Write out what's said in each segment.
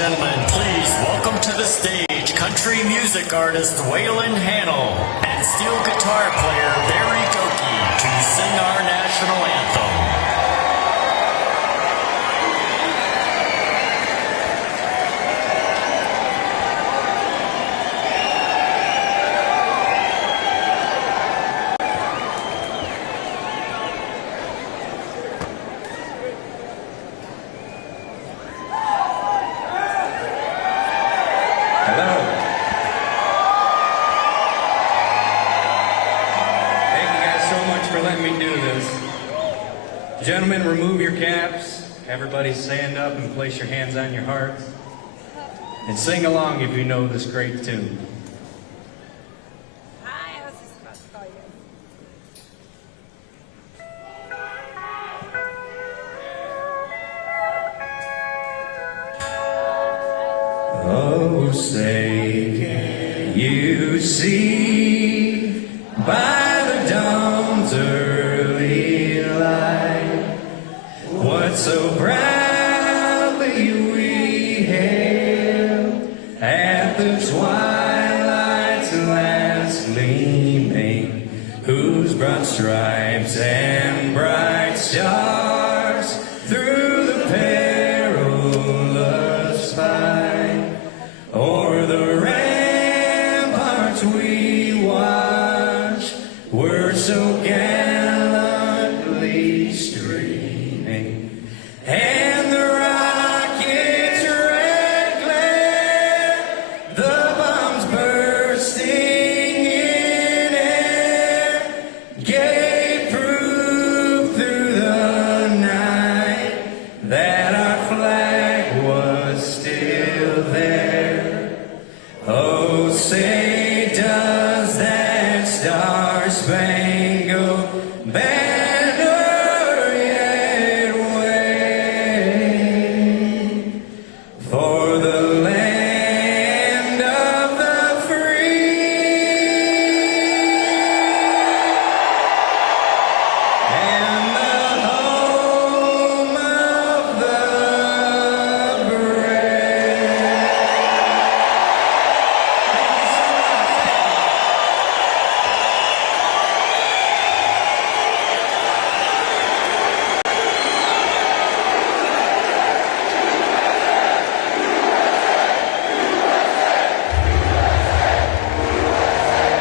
gentlemen, please welcome to the stage country music artist Waylon Hannell and steel guitar player Barry Goki to sing our national anthem. Gentlemen, remove your caps. Everybody stand up and place your hands on your hearts. And sing along if you know this great tune. Hi, I was just about to call you. Oh, say, can you see by the dawn's early light what so proudly we hailed at the twilight's last gleaming, whose broad stripes and bright stars through the perilous fight o'er the ramparts we watched were so gallantly streaming, and the rockets' red glare, the bombs bursting in air, gave proof through the night that our flag was still there. Oh, say, does that star-spangled banner yet wave for the land of the free and the home of the brave?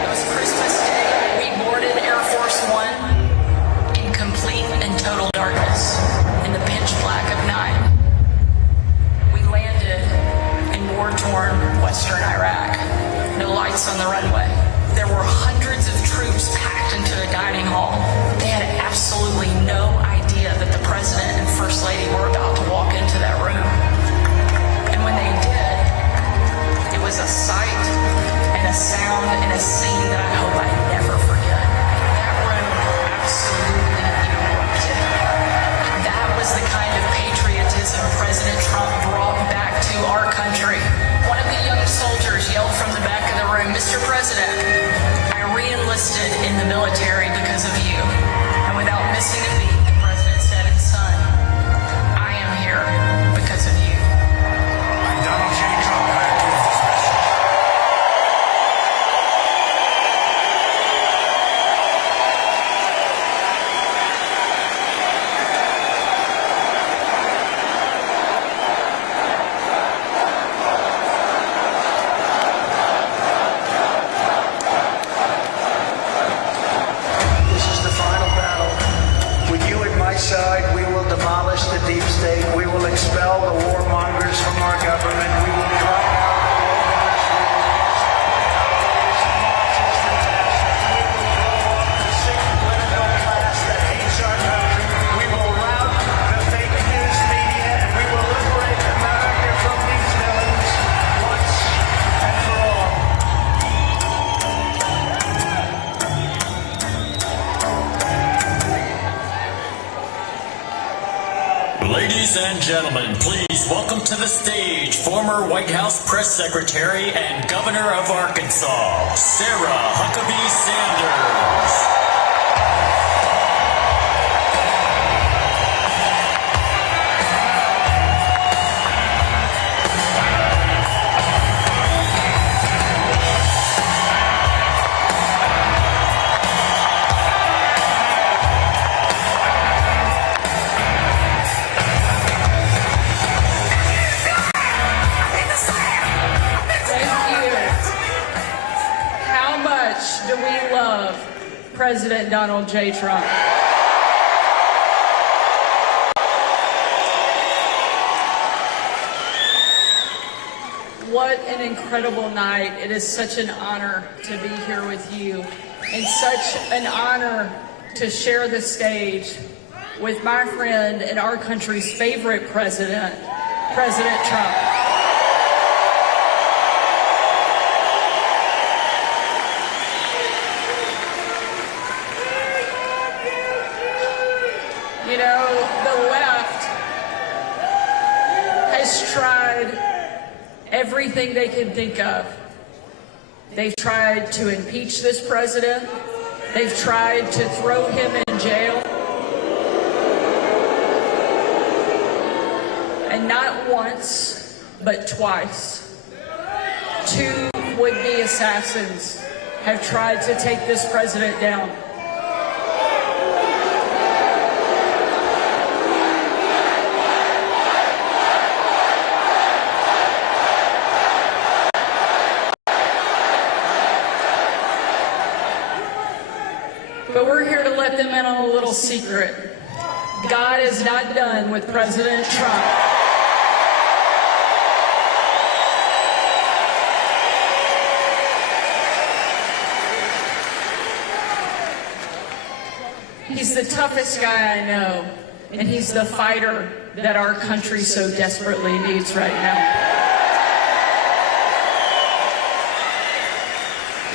It was Christmas Day. We boarded Air Force One in complete and total darkness in the pitch black of night. We landed in war-torn western Iraq. No lights on the runway. There were hundreds of troops packed into a dining hall. They had absolutely no idea that the president and first lady were about to walk into that room. And when they did, it was a sight and a sound and a scene that I hope I never forget. That room absolutely erupted. That was the kind of patriotism President Trump brought back to our country. One of the young soldiers yelled from the back of the room, "Mr. President, I re-enlisted in the military because of you." And without missing a beat, the president said, "Son, I am here because of you." Donald J. Trump back with this message. This is the final battle. With you at my side, we will demolish the deep state. We will expel the warmongers from our government. We will drive out the sick political class that hates our country. We will rout the fake news media, and we will liberate America from these villains once and for all. Ladies and gentlemen, please welcome to the stage former White House Press Secretary and Governor of Arkansas, Sarah Huckabee Sanders. President Donald J. Trump. What an incredible night. It is such an honor to be here with you, and such an honor to share the stage with my friend and our country's favorite president, President Trump. You know, the left has tried everything they can think of. They've tried to impeach this president. They've tried to throw him in jail. And not once, but twice, 2 would-be assassins have tried to take this president down. But we're here to let them in on a little secret. God is not done with President Trump. He's the toughest guy I know, and he's the fighter that our country so desperately needs right now.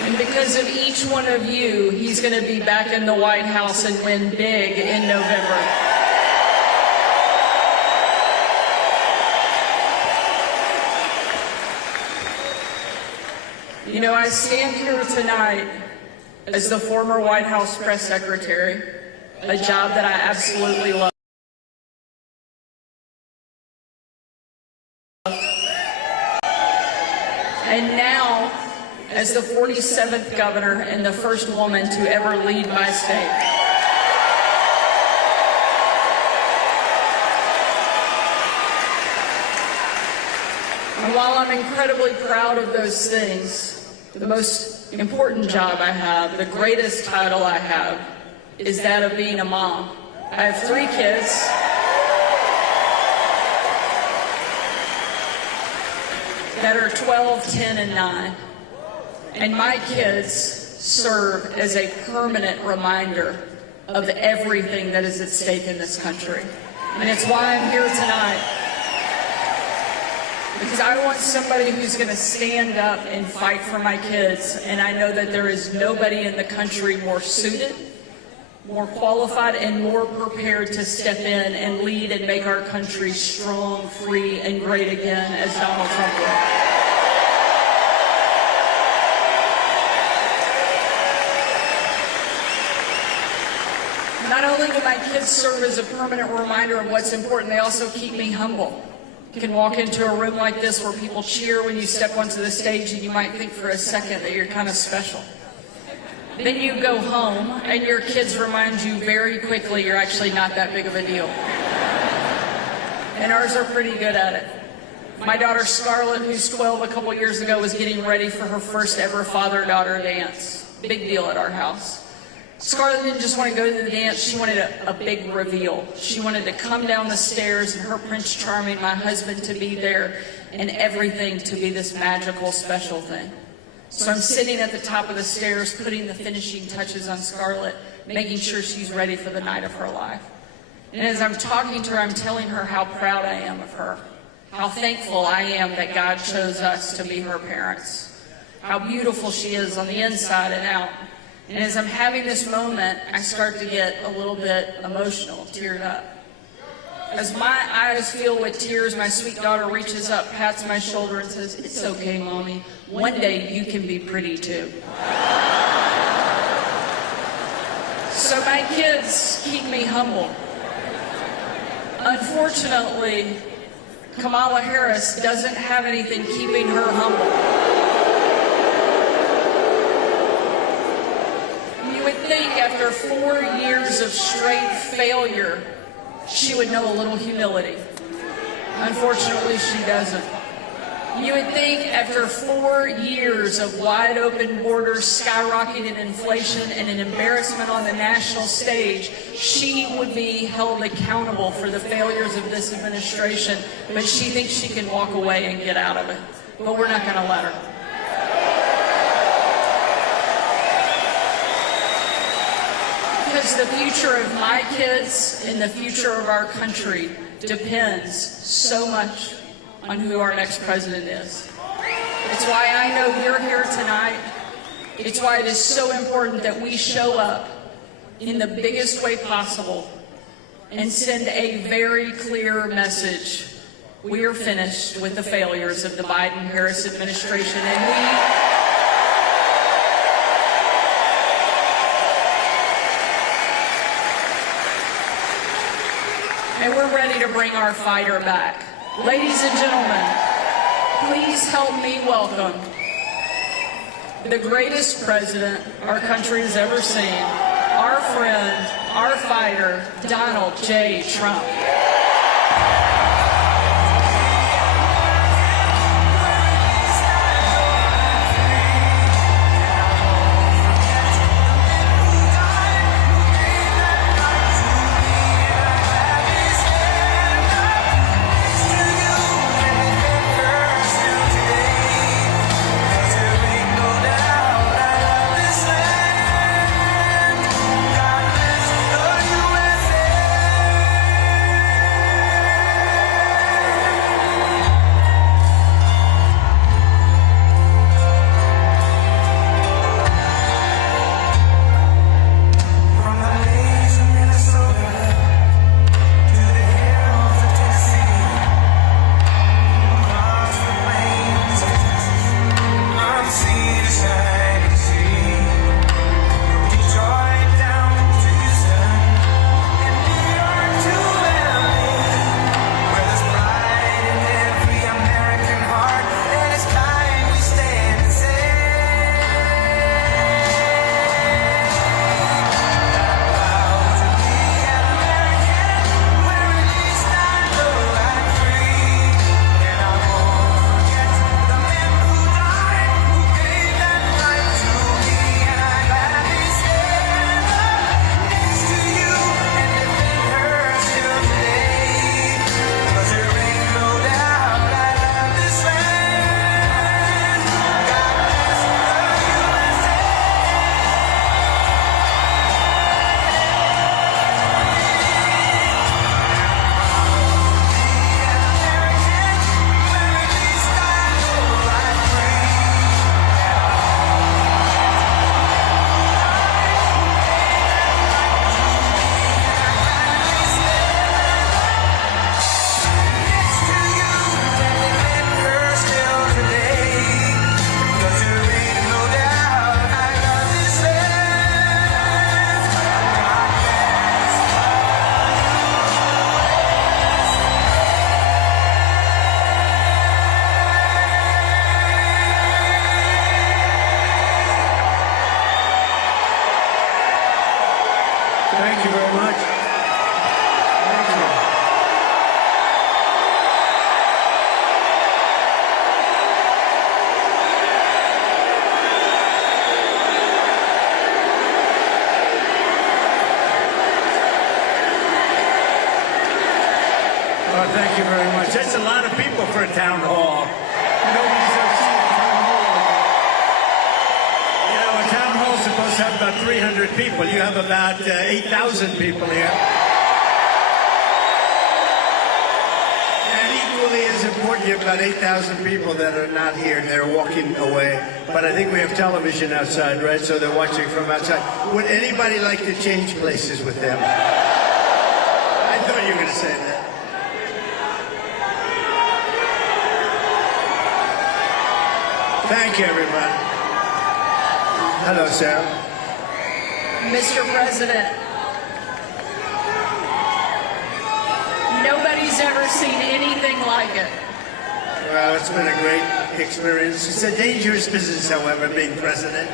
And because of each one of you, he's going to be back in the White House and win big in November. You know, I stand here tonight as the former White House press secretary, a job that I absolutely love. And now, as the 47th governor and the first woman to ever lead my state. And while I'm incredibly proud of those things, the most important job I have, the greatest title I have, is that of being a mom. I have 3 kids. That are 12, 10, and 9. And my kids serve as a permanent reminder of everything that is at stake in this country. And it's why I'm here tonight. Because I want somebody who's going to stand up and fight for my kids. And I know that there is nobody in the country more suited, more qualified, and more prepared to step in and lead and make our country strong, free, and great again as Donald Trump will. Not only do my kids serve as a permanent reminder of what's important, they also keep me humble. You can walk into a room like this where people cheer when you step onto the stage, and you might think for a second that you're kind of special. Then you go home and your kids remind you very quickly you're actually not that big of a deal. And ours are pretty good at it. My daughter Scarlett, who's 12, a couple years ago was getting ready for her first ever father-daughter dance. Big deal at our house. Scarlett didn't just want to go to the dance, she wanted a big reveal. She wanted to come down the stairs and her Prince Charming, my husband, to be there, and everything to be this magical, special thing. So I'm sitting at the top of the stairs, putting the finishing touches on Scarlett, making sure she's ready for the night of her life. And as I'm talking to her, I'm telling her how proud I am of her, how thankful I am that God chose us to be her parents, how beautiful she is on the inside and out. And as I'm having this moment, I start to get a little bit emotional, teared up. As my eyes fill with tears, my sweet daughter reaches up, pats my shoulder, and says, "It's okay, Mommy. One day you can be pretty too." So my kids keep me humble. Unfortunately, Kamala Harris doesn't have anything keeping her humble. You would think after 4 years of straight failure, she would know a little humility. Unfortunately, she doesn't. You would think after 4 years of wide open borders, skyrocketing inflation, and an embarrassment on the national stage, she would be held accountable for the failures of this administration, but she thinks she can walk away and get out of it. But we're not going to let her. Because the future of my kids and the future of our country depends so much on who our next president is. It's why I know you're here tonight. It's why it is so important that we show up in the biggest way possible and send a very clear message. We are finished with the failures of the Biden-Harris administration, and we're ready to bring our fighter back. Ladies and gentlemen, please help me welcome the greatest president our country has ever seen, our friend, our fighter, Donald J. Trump. Thank you very much. Thank you. Oh, thank you very much. That's a lot of people for a town hall. Nobody's ever seen a town hall like that. You know, a town hall is supposed to have about 300 people. You have about 8,000 people here. And equally as important, you have about 8,000 people that are not here and they're walking away. But I think we have television outside, right? So they're watching from outside. Would anybody like to change places with them? I thought you were going to say that. Thank you, everybody. Hello, Sarah. Mr. President, nobody's ever seen anything like it. Well, it's been a great experience. It's a dangerous business, however, being president.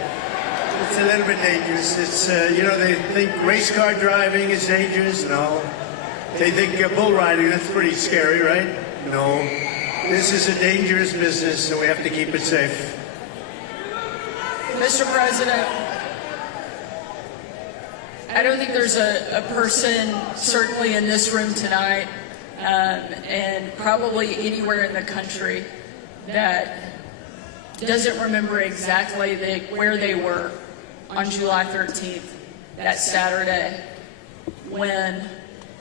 It's a little bit dangerous. It's, you know, they think race car driving is dangerous. No. They think bull riding, that's pretty scary, right? No. This is a dangerous business, so we have to keep it safe. Mr. President, I don't think there's a person, certainly in this room tonight, and probably anywhere in the country, that doesn't remember exactly where they were on July 13th, that Saturday, when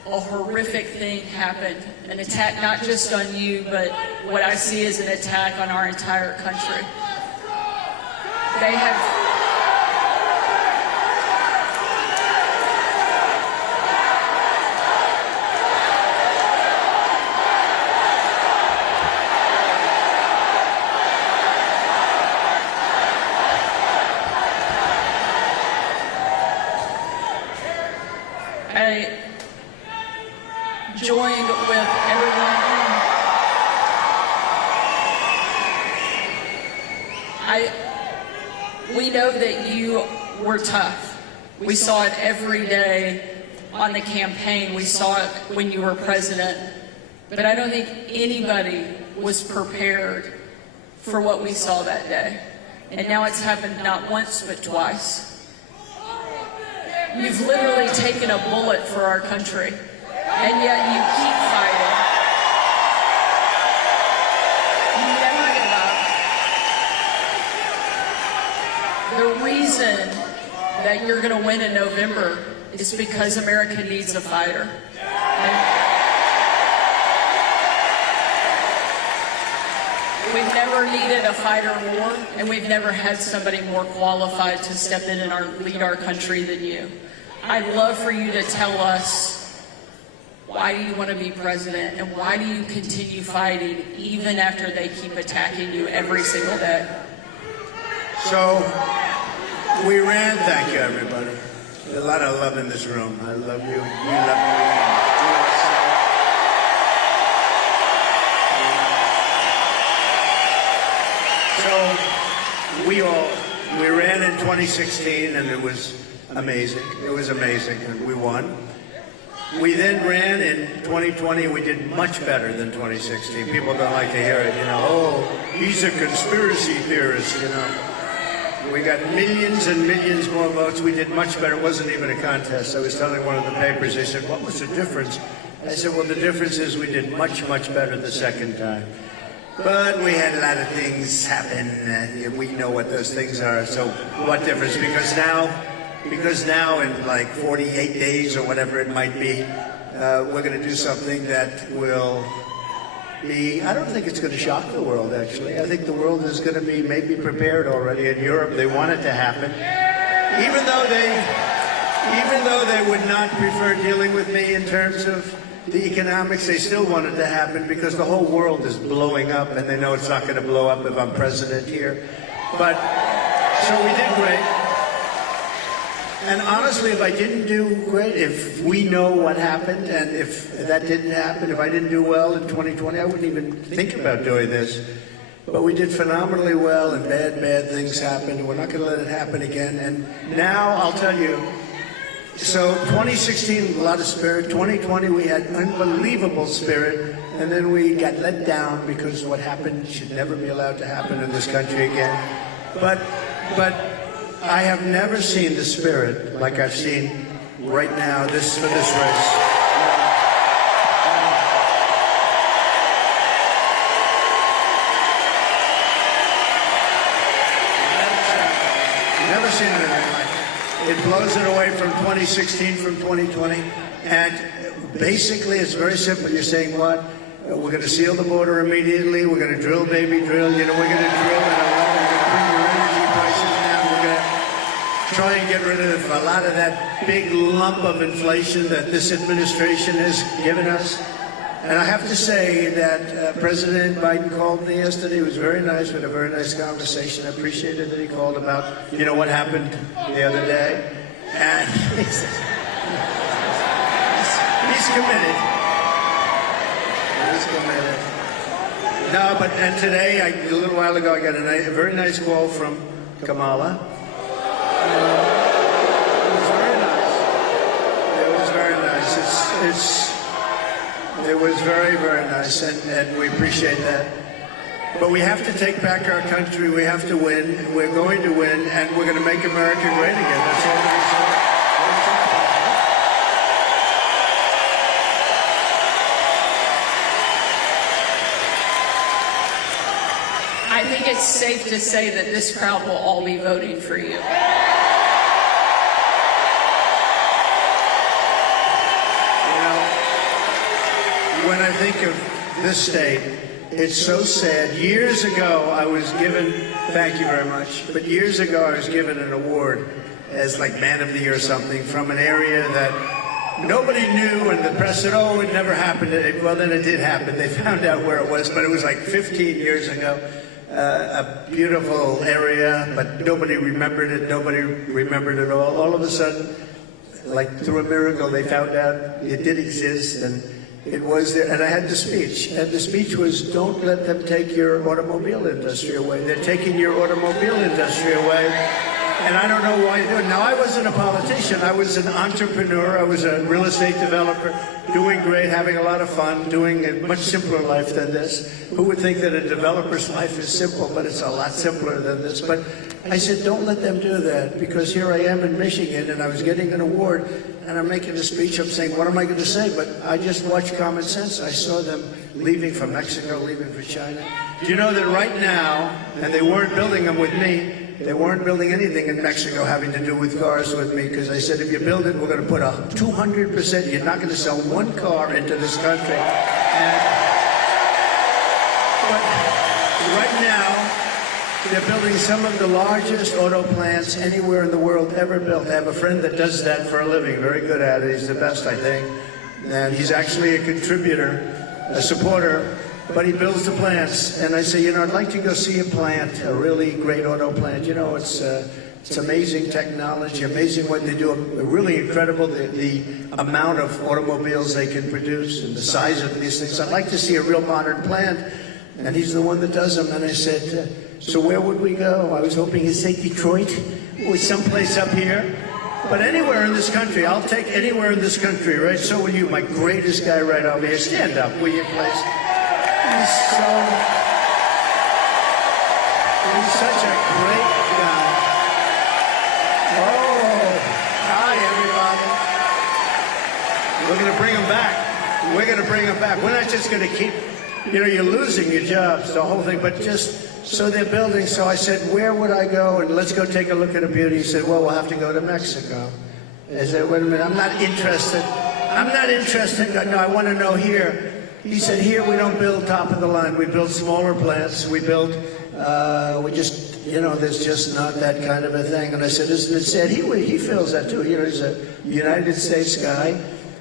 a horrific thing happened, an attack not just on you, but what I see as an attack on our entire country. They have... I joined with everyone. We know that you were tough. We saw it every day on the campaign. We saw it when you were president. But I don't think anybody was prepared for what we saw that day. And now it's happened not once, but twice. You've literally taken a bullet for our country, and yet you keep fighting. You never give up. The reason that you're going to win in November is because America needs a fighter. We've never needed a fighter more, and we've never had somebody more qualified to step in and lead our country than you. I'd love for you to tell us, why do you want to be president, and why do you continue fighting even after they keep attacking you every single day? So, we ran, thank you everybody. A lot of love in this room. I love you. We love you. So we ran in 2016, and it was amazing. It was amazing, and we won. We then ran in 2020. We did much better than 2016. People don't like to hear it, you know. Oh, he's a conspiracy theorist, you know. We got millions and millions more votes. We did much better. It wasn't even a contest. I was telling one of the papers, they said, what was the difference? I said, well, the difference is we did much, much better the second time. But we had a lot of things happen. We know what those things are. So what difference? Because now in like 48 days or whatever it might be, we're going to do something that will be, I don't think it's going to shock the world, actually. I think the world is going to be maybe prepared already. In Europe, they want it to happen. Even though they would not prefer dealing with me in terms of the economics, they still want it to happen because the whole world is blowing up, and they know it's not going to blow up if I'm president here. But, so we did great. And honestly, if I didn't do great, if we know what happened, and if that didn't happen, if I didn't do well in 2020, I wouldn't even think about doing this. But we did phenomenally well, and bad things happened. We're not going to let it happen again. And now, I'll tell you, so 2016, a lot of spirit. 2020, we had unbelievable spirit. And then we got let down because what happened should never be allowed to happen in this country again. But I have never seen the spirit like I've seen right now for this race. Never seen anything like it. It blows it away from 2016, from 2020. And basically, it's very simple. You're saying what? We're going to seal the border immediately. We're going to drill, baby, drill. You know, we're going to drill, and we're going to bring your energy prices down. We're going to try and get rid of a lot of that big lump of inflation that this administration has given us. And I have to say that President Biden called me yesterday. He was very nice. We had a very nice conversation. I appreciated that he called about, you know, what happened the other day. And he's committed. He's committed. No, but and today, a little while ago, I got a very nice call from Kamala. It was very nice. It was very nice. It was very, very nice, and we appreciate that. But we have to take back our country. We have to win. We're going to win, and we're going to make America great again. That's all there is to it. I think it's safe to say that this crowd will all be voting for you. When I think of this state, it's so sad. Years ago, I was given, thank you very much, but years ago I was given an award as like Man of the Year or something from an area that nobody knew, and the press said, oh, it never happened. Well, then it did happen. They found out where it was, but it was like 15 years ago. A beautiful area, but nobody remembered it. Nobody remembered it all. All of a sudden, like through a miracle, they found out it did exist, and it was there. And I had the speech, and the speech was, don't let them take your automobile industry away. They're taking your automobile industry away. And I don't know why you do it. Now, I wasn't a politician. I was an entrepreneur. I was a real estate developer, doing great, having a lot of fun, doing a much simpler life than this. Who would think that a developer's life is simple, but it's a lot simpler than this. But I said, don't let them do that, because here I am in Michigan, and I was getting an award, and I'm making a speech. I'm saying, what am I going to say? But I just watched Common Sense. I saw them leaving for Mexico, leaving for China. Do you know that right now, and they weren't building them with me, they weren't building anything in Mexico having to do with cars with me, because I said, if you build it, we're going to put a 200%, you're not going to sell one car into this country. But right now, they're building some of the largest auto plants anywhere in the world ever built. I have a friend that does that for a living, very good at it. He's the best, I think. And he's actually a contributor, a supporter, but he builds the plants. And I say, I'd like to go see a plant, a really great auto plant. It's amazing technology, amazing what they do, really incredible, the amount of automobiles they can produce and the size of these things. I'd like to see a real modern plant. And he's the one that does them. And I said, so where would we go? I was hoping he'd say Detroit or someplace up here. But anywhere in this country, I'll take anywhere in this country, right? So will you, my greatest guy right over here. Stand up, will you, please? He's such a great guy. Oh, hi, everybody. We're going to bring him back. We're going to bring him back. We're not just going to keep, you're losing your jobs, the whole thing, but just, so they're building. So I said, where would I go? And let's go take a look at a beauty. He said, well, we'll have to go to Mexico. I said, wait a minute, I'm not interested. No, I want to know here. He said, here we don't build top of the line. We build smaller plants. We build, there's just not that kind of a thing. And I said, isn't it sad? He feels that too. He's a United States guy.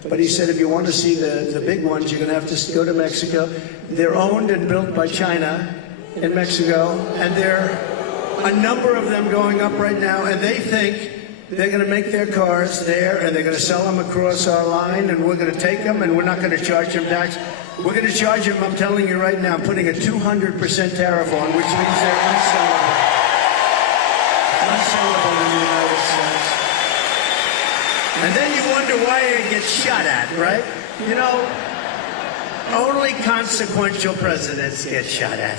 But he said, if you want to see the big ones, you're going to have to go to Mexico. They're owned and built by China in Mexico. And there are a number of them going up right now. And they think they're going to make their cars there, and they're going to sell them across our line, and we're going to take them, and we're not going to charge them tax. We're going to charge them, I'm telling you right now, putting a 200% tariff on, which means they're unsellable. Unsellable in the United States. And then you wonder why it gets shot at, right? Only consequential presidents get shot at.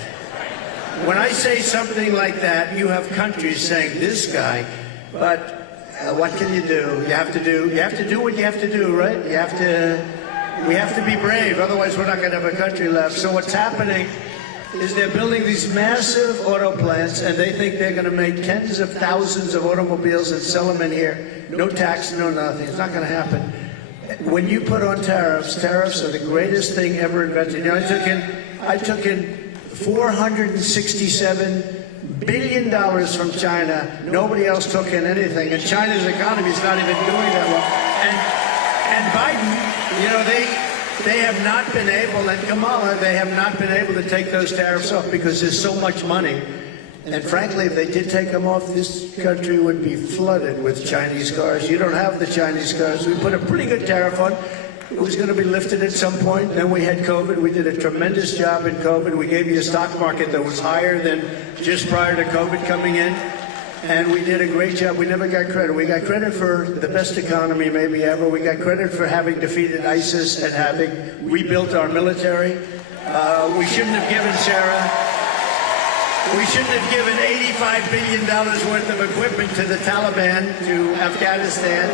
When I say something like that, you have countries saying, this guy, but what can you do? You have to do what you have to do, right? We have to be brave, otherwise we're not going to have a country left. So what's happening is they're building these massive auto plants, and they think they're going to make tens of thousands of automobiles and sell them in here. No tax, no nothing. It's not going to happen. When you put on tariffs are the greatest thing ever invented. I took in $467 billion from China. Nobody else took in anything, and China's economy is not even doing that well. And Biden, they have not been able, and Kamala, they have not been able to take those tariffs off because there's so much money. And frankly, if they did take them off, this country would be flooded with Chinese cars. You don't have the Chinese cars. We put a pretty good tariff on. It was going to be lifted at some point. Then we had COVID. We did a tremendous job in COVID. We gave you a stock market that was higher than just prior to COVID coming in. And we did a great job. We never got credit. We got credit for the best economy maybe ever. We got credit for having defeated ISIS and having rebuilt our military. We shouldn't have given Sarah. We shouldn't have given $85 billion worth of equipment to the Taliban, to Afghanistan.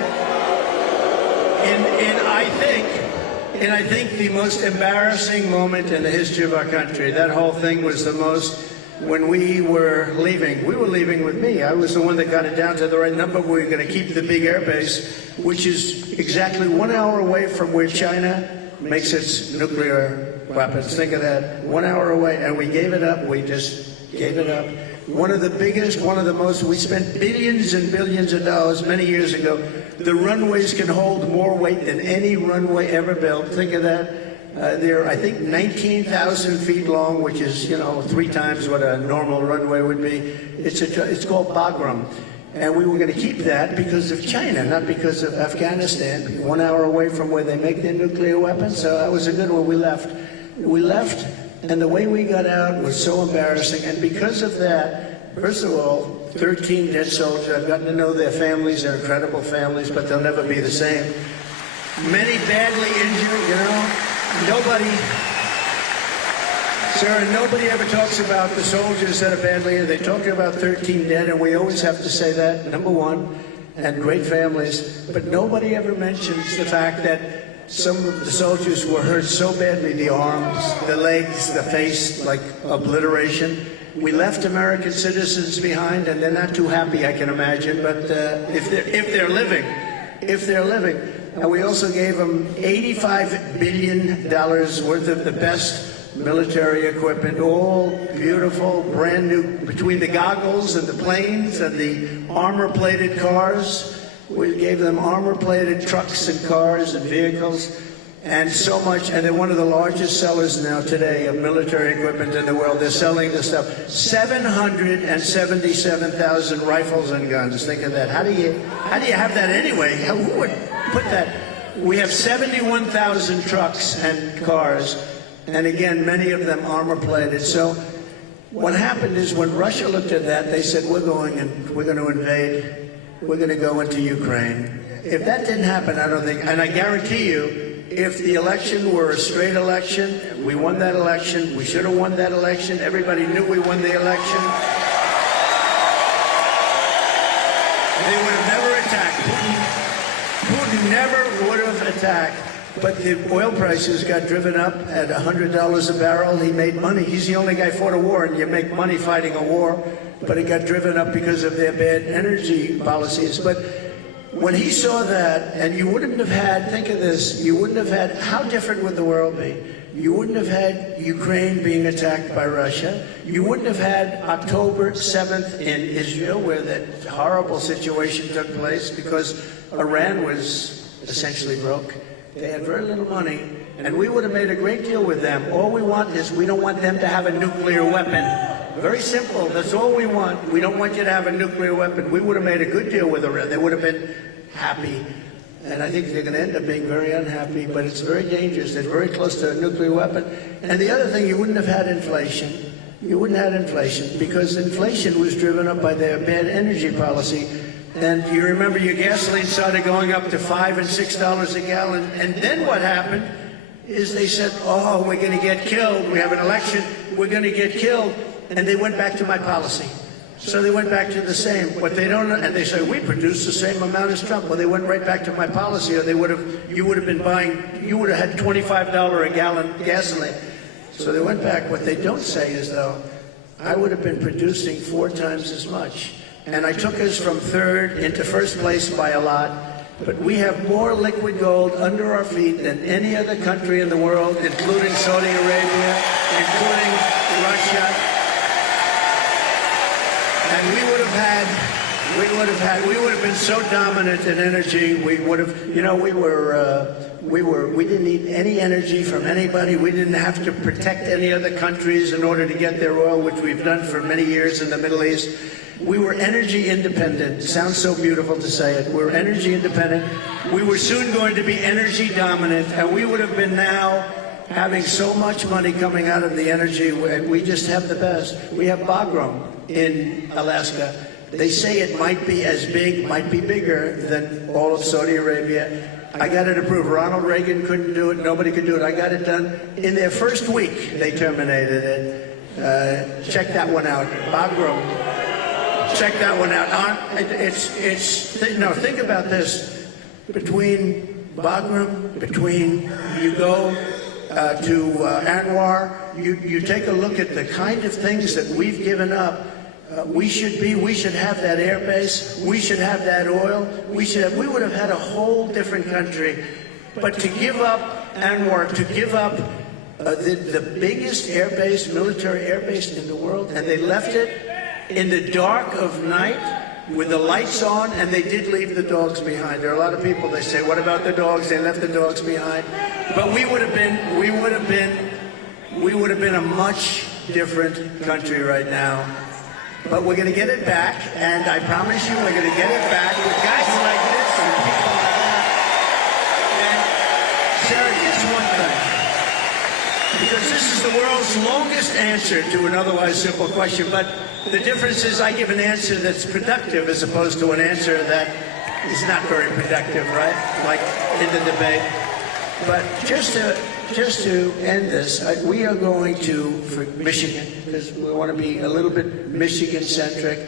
And I think the most embarrassing moment in the history of our country, that whole thing was the most, when we were leaving. We were leaving with me. I was the one that got it down to the right number. We were going to keep the big air base, which is exactly 1 hour away from where China makes its nuclear weapons. Think of that. 1 hour away. And we gave it up. We just gave it up. One of the biggest, one of the most, we spent billions and billions of dollars many years ago. The runways can hold more weight than any runway ever built. Think of that. They're, I think, 19,000 feet long, which is, 3 times what a normal runway would be. It's called Bagram. And we were going to keep that because of China, not because of Afghanistan. 1 hour away from where they make their nuclear weapons. So that was a good one. We left. And the way we got out was so embarrassing. And because of that, first of all, 13 dead soldiers. I've gotten to know their families. They're incredible families, but they'll never be the same. Many badly injured, Nobody ever talks about the soldiers that are badly injured. They talk about 13 dead, and we always have to say that, number one, and great families. But nobody ever mentions the fact that some of the soldiers were hurt so badly, the arms, the legs, the face, like obliteration. We left American citizens behind, and they're not too happy, I can imagine. But if they're living, and we also gave them $85 billion worth of the best military equipment, all beautiful, brand new, between the goggles and the planes and the armor-plated cars. We gave them armor-plated trucks and cars and vehicles. And so much, and they're one of the largest sellers now today of military equipment in the world. They're selling this stuff. 777,000 rifles and guns. Think of that. How do you have that anyway? Who would put that? We have 71,000 trucks and cars, and again, many of them armor-plated. So what happened is when Russia looked at that, they said, we're going to invade. We're going to go into Ukraine. If that didn't happen, I don't think, and I guarantee you, if the election were a straight election, we won that election, we should have won that election, everybody knew we won the election, they would have never attacked. Putin never would have attacked. But the oil prices got driven up at $100 a barrel. He made money. He's the only guy who fought a war, and you make money fighting a war. But it got driven up because of their bad energy policies. But when he saw that, and you wouldn't have had, think of this, you wouldn't have had, how different would the world be? You wouldn't have had Ukraine being attacked by Russia. You wouldn't have had October 7th in Israel, where that horrible situation took place because Iran was essentially broke. They had very little money, and we would have made a great deal with them. All we want is we don't want them to have a nuclear weapon. Very simple. That's all we want. We don't want you to have a nuclear weapon. We would have made a good deal with Iran. They would have been happy. And I think they're going to end up being very unhappy, but it's very dangerous. They're very close to a nuclear weapon. And the other thing, you wouldn't have had inflation. You wouldn't have had inflation because inflation was driven up by their bad energy policy. And you remember your gasoline started going up to $5 and $6 a gallon. And then what happened is they said, oh, we're going to get killed. We have an election. We're going to get killed. And they went back to my policy. So they went back to the same. What they don't, and they say, we produce the same amount as Trump. Well, they went right back to my policy, or you would have had $25 a gallon gasoline. So they went back. What they don't say is, though, I would have been producing 4 times as much. And I took us from third into first place by a lot. But we have more liquid gold under our feet than any other country in the world, including Saudi Arabia, including Russia. And we would have been so dominant in energy. We would have, we didn't need any energy from anybody. We didn't have to protect any other countries in order to get their oil, which we've done for many years in the Middle East. We were energy independent. It sounds so beautiful to say it. We're energy independent. We were soon going to be energy dominant, and we would have been now having so much money coming out of the energy, and we just have the best. We have Bagram in Alaska. They say it might be as big, might be bigger than all of Saudi Arabia. I got it approved. Ronald Reagan couldn't do it. Nobody could do it. I got it done. In their first week, they terminated it. Check that one out. Bagram. Check that one out. Think about this. Between Bagram, between you go to Anwar, you take a look at the kind of things that we've given up. We should have that air base. We should have that oil. We would have had a whole different country. But to give up Anwar, to give up the biggest air base, military air base in the world, and they left it in the dark of night with the lights on, and they did leave the dogs behind. There are a lot of people, they say, what about the dogs? They left the dogs behind. But we would have been a much different country right now. But we're going to get it back, and I promise you we're going to get it back with guys like this and people like that. And Sarah, just one thing. Because this is the world's longest answer to an otherwise simple question, but the difference is I give an answer that's productive as opposed to an answer that is not very productive, right? Like in the debate. But just to end this, we are going to, for Michigan, because we want to be a little bit Michigan-centric.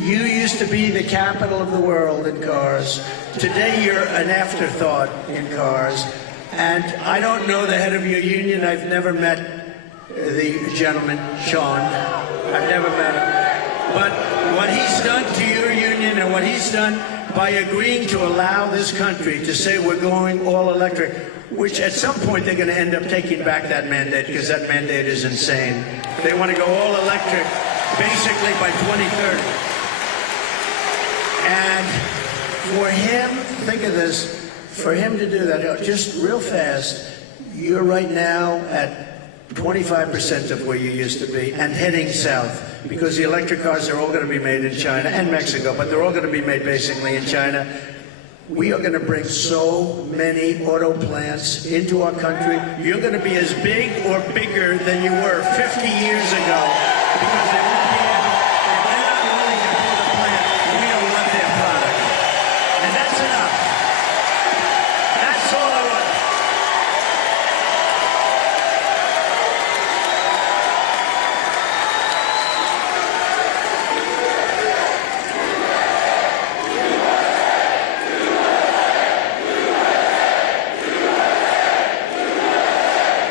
You used to be the capital of the world in cars. Today you're an afterthought in cars. And I don't know the head of your union. I've never met the gentleman, Sean. I've never met him. But what he's done to your union and what he's done by agreeing to allow this country to say we're going all electric, which at some point they're going to end up taking back that mandate because that mandate is insane. They want to go all electric basically by 2030. And for him, think of this, for him to do that, just real fast, you're right now at 25% of where you used to be and heading south because the electric cars are all going to be made in China and Mexico, but they're all going to be made basically in China. We are going to bring so many auto plants into our country. You're going to be as big or bigger than you were 50 years ago because they won't be able, if they're not willing to build a plant, we don't want their product. And that's enough. That's all I want.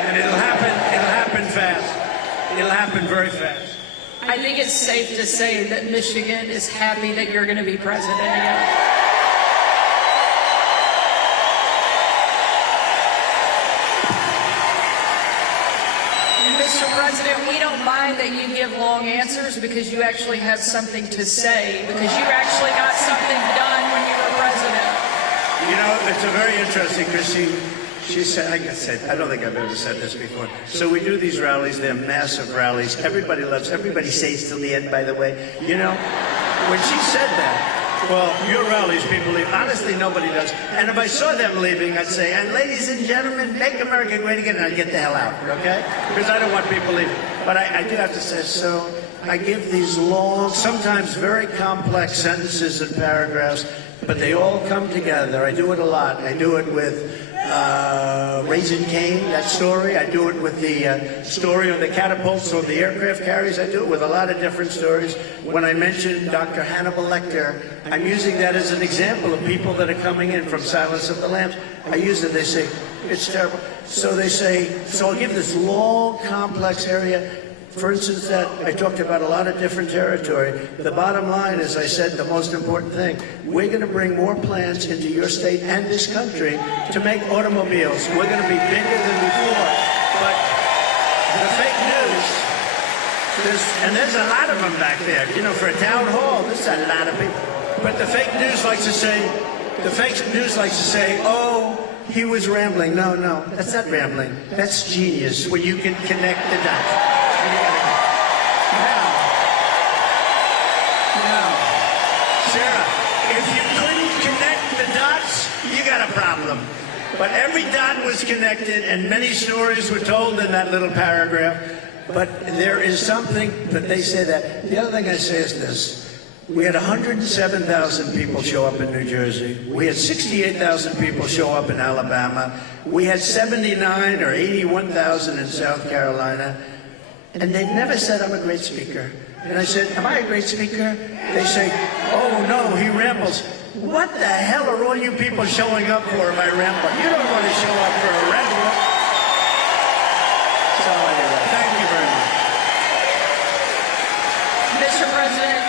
And it'll happen fast. It'll happen very fast. I think it's safe to say that Michigan is happy that you're going to be president again. Mr. President, we don't mind that you give long answers because you actually have something to say, because you actually got something done when you were president. You know, it's a very interesting, because she said, I don't think I've ever said this before. So we do these rallies, they're massive rallies. Everybody stays till the end, by the way. You know, when she said that, well, your rallies, people leave. Honestly, nobody does. And if I saw them leaving, I'd say, and ladies and gentlemen, make America great again, and I'd get the hell out, okay? Because I don't want people leaving. But I do have to say, so I give these long, sometimes very complex sentences and paragraphs, but they all come together. I do it a lot. I do it with Raising Cane, that story. I do it with the story of the catapults or the aircraft carriers. I do it with a lot of different stories. When I mention Dr. Hannibal Lecter, I'm using that as an example of people that are coming in from Silence of the Lambs. I use it, they say, it's terrible. So they say, so I'll give this long, complex area. For instance, that I talked about a lot of different territory. The bottom line, as I said, the most important thing, we're going to bring more plants into your state and this country to make automobiles. We're going to be bigger than before. But the fake news, there's a lot of them back there. You know, for a town hall, there's a lot of people. But the fake news likes to say, oh, he was rambling. No, that's not rambling. That's genius, when you can connect the dots. Sarah, if you couldn't connect the dots, you got a problem. But every dot was connected, and many stories were told in that little paragraph. But there is something that they say that. The other thing I say is this. We had 107,000 people show up in New Jersey. We had 68,000 people show up in Alabama. We had 79 or 81,000 in South Carolina. And they've never said I'm a great speaker. And I said, am I a great speaker? They say, oh no, he rambles. What the hell are all you people showing up for if I ramble? You don't want to show up for a ramble. So anyway, thank you very much. Mr. President,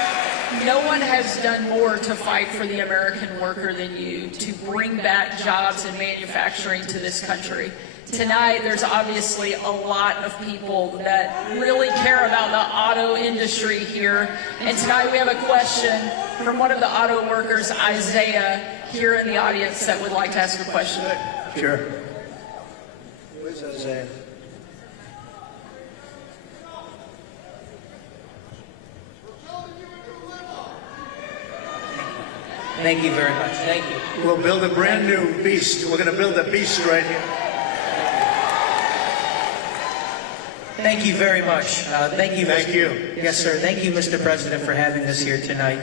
no one has done more to fight for the American worker than you, to bring back jobs and manufacturing to this country. Tonight, there's obviously a lot of people that really care about the auto industry here. And tonight we have a question from one of the auto workers, Isaiah, here in the audience that would like to ask a question. Sure. Where's Isaiah? Thank you very much. Thank you. We'll build a brand new beast. We're going to build a beast right here. Thank you very much. Thank you. Thank you. Yes, sir. Thank you, Mr. President, for having us here tonight.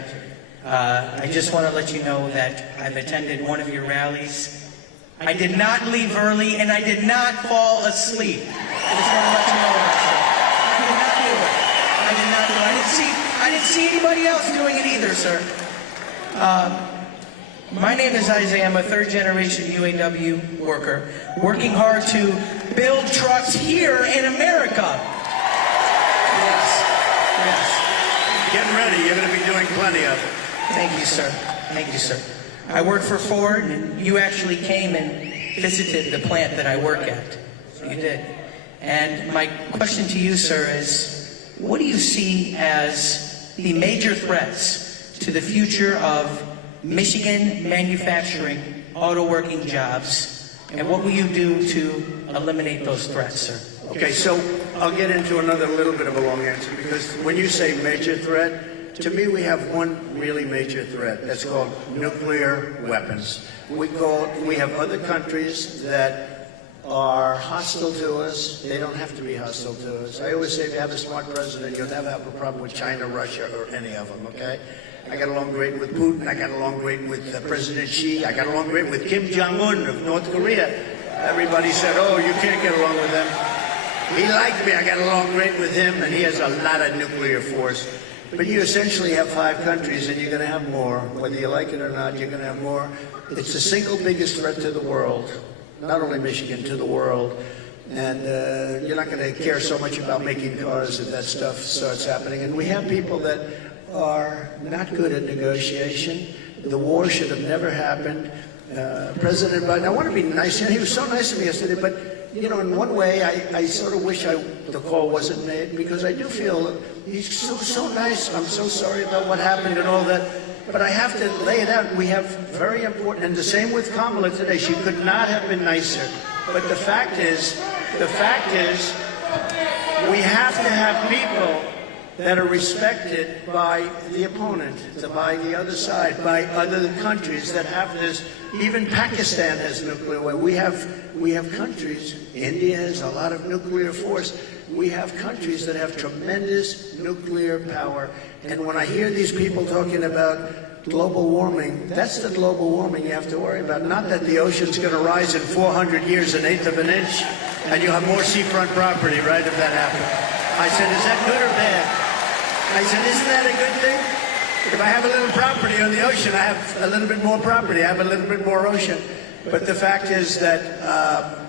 I just want to let you know that I've attended one of your rallies. I did not leave early, and I did not fall asleep. I just want to let you know that, sir. I did not do it. I did not do it. I didn't see anybody else doing it either, sir. My name is Isaiah. I'm a third-generation UAW worker, working hard to build trucks here in America. Yes. Getting ready. You're going to be doing plenty of it. Thank you, sir. Thank you, sir. I work for Ford, and you actually came and visited the plant that I work at. You did. And my question to you, sir, is what do you see as the major threats to the future of Michigan manufacturing, auto working jobs, and what will you do to eliminate those threats, sir? Okay, so I'll get into another little bit of a long answer, because when you say major threat, to me we have one really major threat. That's called nuclear weapons. We have other countries that are hostile to us. They don't have to be hostile to us. I always say if you have a smart president, you'll never have a problem with China, Russia, or any of them, okay? I got along great with Putin. I got along great with President Xi. I got along great with Kim Jong-un of North Korea. Everybody said, oh, you can't get along with them. He liked me. I got along great with him, and he has a lot of nuclear force. But you essentially have 5 countries, and you're going to have more. Whether you like it or not, you're going to have more. It's the single biggest threat to the world, not only Michigan, to the world. And you're not going to care so much about making cars if that stuff starts happening. And we have people that are not good at negotiation. The war should have never happened. President Biden, I want to be nice. He was so nice to me yesterday, but, you know, in one way, I sort of wish the call wasn't made, because I do feel he's so nice. I'm so sorry about what happened and all that. But I have to lay it out. We have very important, and the same with Kamala today. She could not have been nicer. But the fact is, we have to have people that are respected by the opponent, by the other side, by other countries that have this. Even Pakistan has nuclear weapons. We have countries. India has a lot of nuclear force. We have countries that have tremendous nuclear power. And when I hear these people talking about global warming, that's the global warming you have to worry about. Not that the ocean's going to rise in 400 years an eighth of an inch, and you'll have more seafront property, right, if that happens. I said, is that good or bad? I said, isn't that a good thing? If I have a little property on the ocean, I have a little bit more property. I have a little bit more ocean. But the fact is that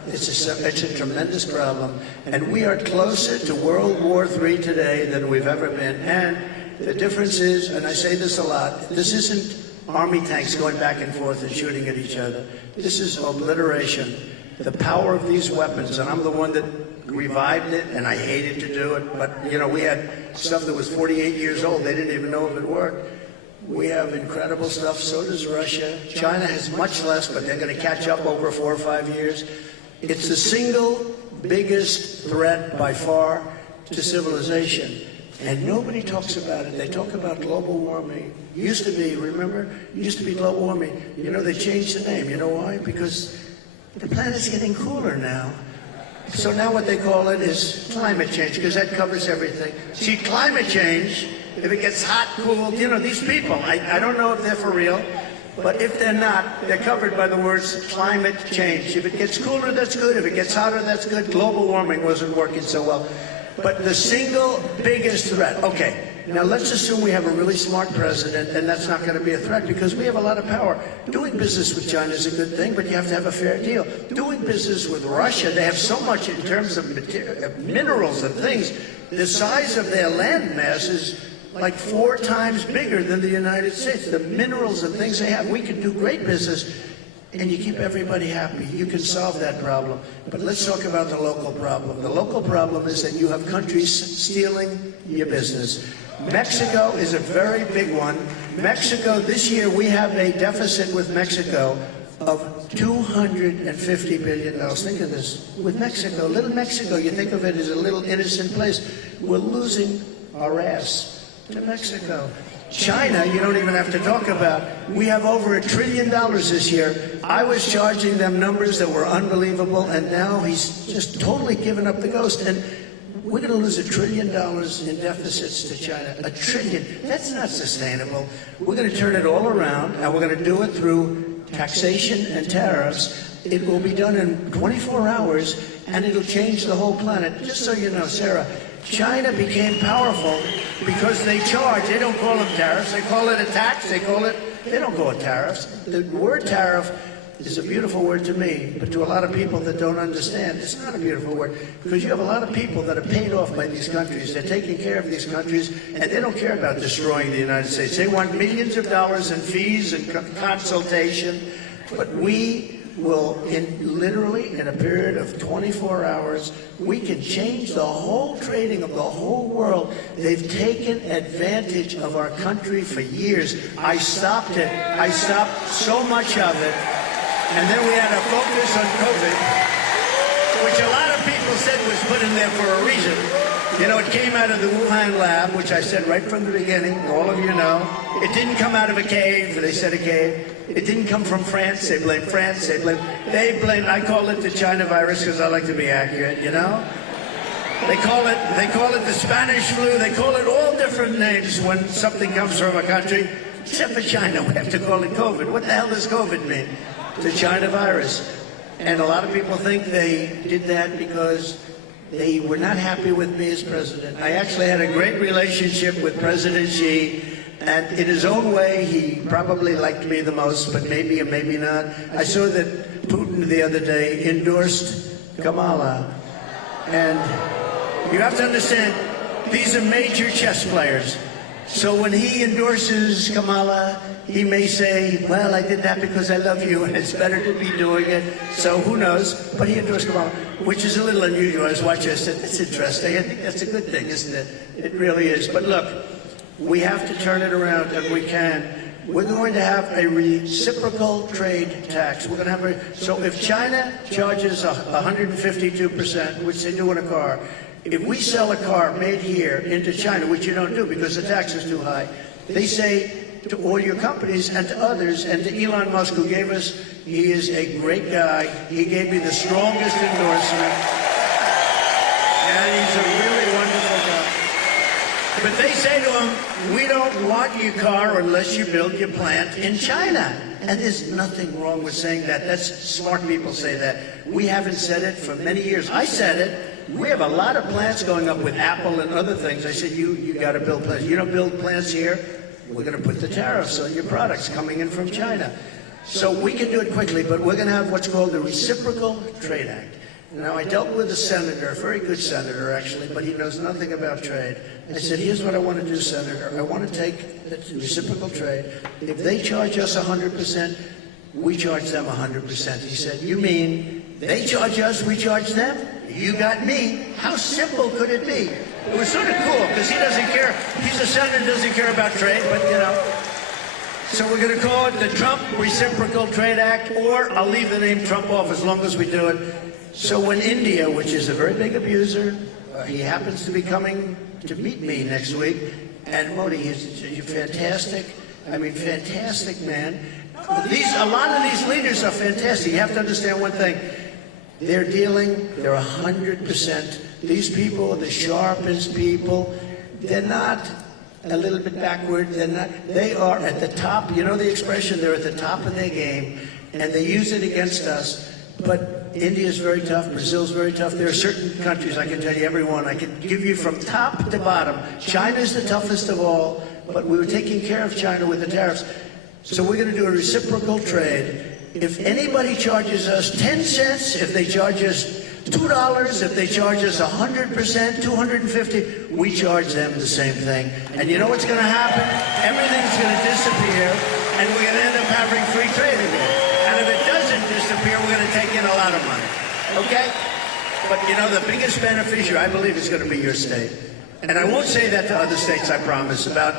it's a tremendous problem. And we are closer to World War III today than we've ever been. And the difference is, and I say this a lot, this isn't army tanks going back and forth and shooting at each other. This is obliteration. The power of these weapons, and I'm the one that revived it, and I hated to do it, but, you know, we had stuff that was 48 years old. They didn't even know if it worked. We have incredible stuff. So does Russia. China has much less, but they're going to catch up over 4 or 5 years. It's the single biggest threat by far to civilization, and nobody talks about it. They talk about global warming. Used to be, remember? Used to be global warming. You know, they changed the name. You know why? Because the planet's getting cooler now. So now what they call it is climate change, because that covers everything. See, climate change, if it gets hot, cool, you know, these people, I don't know if they're for real, but if they're not, they're covered by the words climate change. If it gets cooler, that's good. If it gets hotter, that's good. Global warming wasn't working so well. But the single biggest threat, okay, now let's assume we have a really smart president, and that's not going to be a threat because we have a lot of power. Doing business with China is a good thing, but you have to have a fair deal. Doing business with Russia, they have so much in terms of minerals and things. The size of their land mass is like 4 times bigger than the United States. The minerals and things they have, we can do great business, and you keep everybody happy. You can solve that problem. But let's talk about the local problem. The local problem is that you have countries stealing your business. Mexico is a very big one. Mexico, this year we have a deficit with Mexico of $250 billion. Think of this. With Mexico, little Mexico, you think of it as a little innocent place. We're losing our ass to Mexico. China, you don't even have to talk about. We have over $1 trillion this year. I was charging them numbers that were unbelievable, and now he's just totally given up the ghost. And we're going to lose $1 trillion in deficits to China. $1 trillion. That's not sustainable. We're going to turn it all around, and we're going to do it through taxation and tariffs. It will be done in 24 hours, and it'll change the whole planet. Just so you know, Sarah, China became powerful because they charge. They don't call them tariffs. They call it a tax. They don't call it tariffs. The word tariff is a beautiful word to me, but to a lot of people that don't understand, it's not a beautiful word because you have a lot of people that are paid off by these countries. They're taking care of these countries, and they don't care about destroying the United States. They want millions of dollars in fees and consultation, but we will, literally in a period of 24 hours, we can change the whole trading of the whole world. They've taken advantage of our country for years. I stopped it. I stopped so much of it. And then we had a focus on COVID, which a lot of people said was put in there for a reason. You know, it came out of the Wuhan lab, which I said right from the beginning, all of you know. It didn't come out of a cave, they said a cave. It didn't come from France, they blame France, they blame, I call it the China virus because I like to be accurate, you know? They call it the Spanish flu, they call it all different names when something comes from a country, except for China, we have to call it COVID. What the hell does COVID mean? The China virus. And a lot of people think they did that because they were not happy with me as president. I actually had a great relationship with President Xi, and in his own way, he probably liked me the most, but maybe or maybe not. I saw that Putin the other day endorsed Kamala. And you have to understand, these are major chess players. So when he endorses Kamala, he may say, well, I did that because I love you, and it's better to be doing it. So who knows? But he endorsed Kamala, which is a little unusual. I was watching, I said, it's interesting. I think that's a good thing, isn't it? It really is. But look, we have to turn it around, and we can. We're going to have a reciprocal trade tax. We're going to have so if China charges 152%, which they do in a car, if we sell a car made here into China, which you don't do because the tax is too high, they say to all your companies and to others, and to Elon Musk, who gave us, he is a great guy. He gave me the strongest endorsement. And he's a really wonderful guy. But they say to him, we don't want your car unless you build your plant in China. And there's nothing wrong with saying that. That's smart people say that. We haven't said it for many years. I said it. We have a lot of plants going up with Apple and other things. I said, you got to build plants. You don't build plants here, we're going to put the tariffs on your products coming in from China. So we can do it quickly, but we're going to have what's called the Reciprocal Trade Act. Now, I dealt with a senator, a very good senator, actually, but he knows nothing about trade. I said, here's what I want to do, Senator. I want to take the reciprocal trade. If they charge us 100%, we charge them 100%. He said, you mean they charge us, we charge them? You got me. How simple could it be? It was sort of cool, because he doesn't care. He's a senator, doesn't care about trade, but, you know. So we're going to call it the Trump Reciprocal Trade Act, or I'll leave the name Trump off as long as we do it. So when India, which is a very big abuser, he happens to be coming to meet me next week, and Modi, he's fantastic. I mean, fantastic man. A lot of these leaders are fantastic. You have to understand one thing. They're 100%. These people are the sharpest people. They're not a little bit backward. They are at the top. You know the expression, they're at the top of their game, and they use it against us. But India is very tough. Brazil's very tough. There are certain countries, I can tell you every one. I can give you from top to bottom. China's the toughest of all, but we were taking care of China with the tariffs. So we're going to do a reciprocal trade. If anybody charges us 10 cents, if they charge us $2, if they charge us 100%, 250, we charge them the same thing. And you know what's going to happen? Everything's going to disappear, and we're going to end up having free trade again. And if it doesn't disappear, we're going to take in a lot of money. Okay? But you know, the biggest beneficiary, I believe, is going to be your state. And I won't say that to other states, I promise. About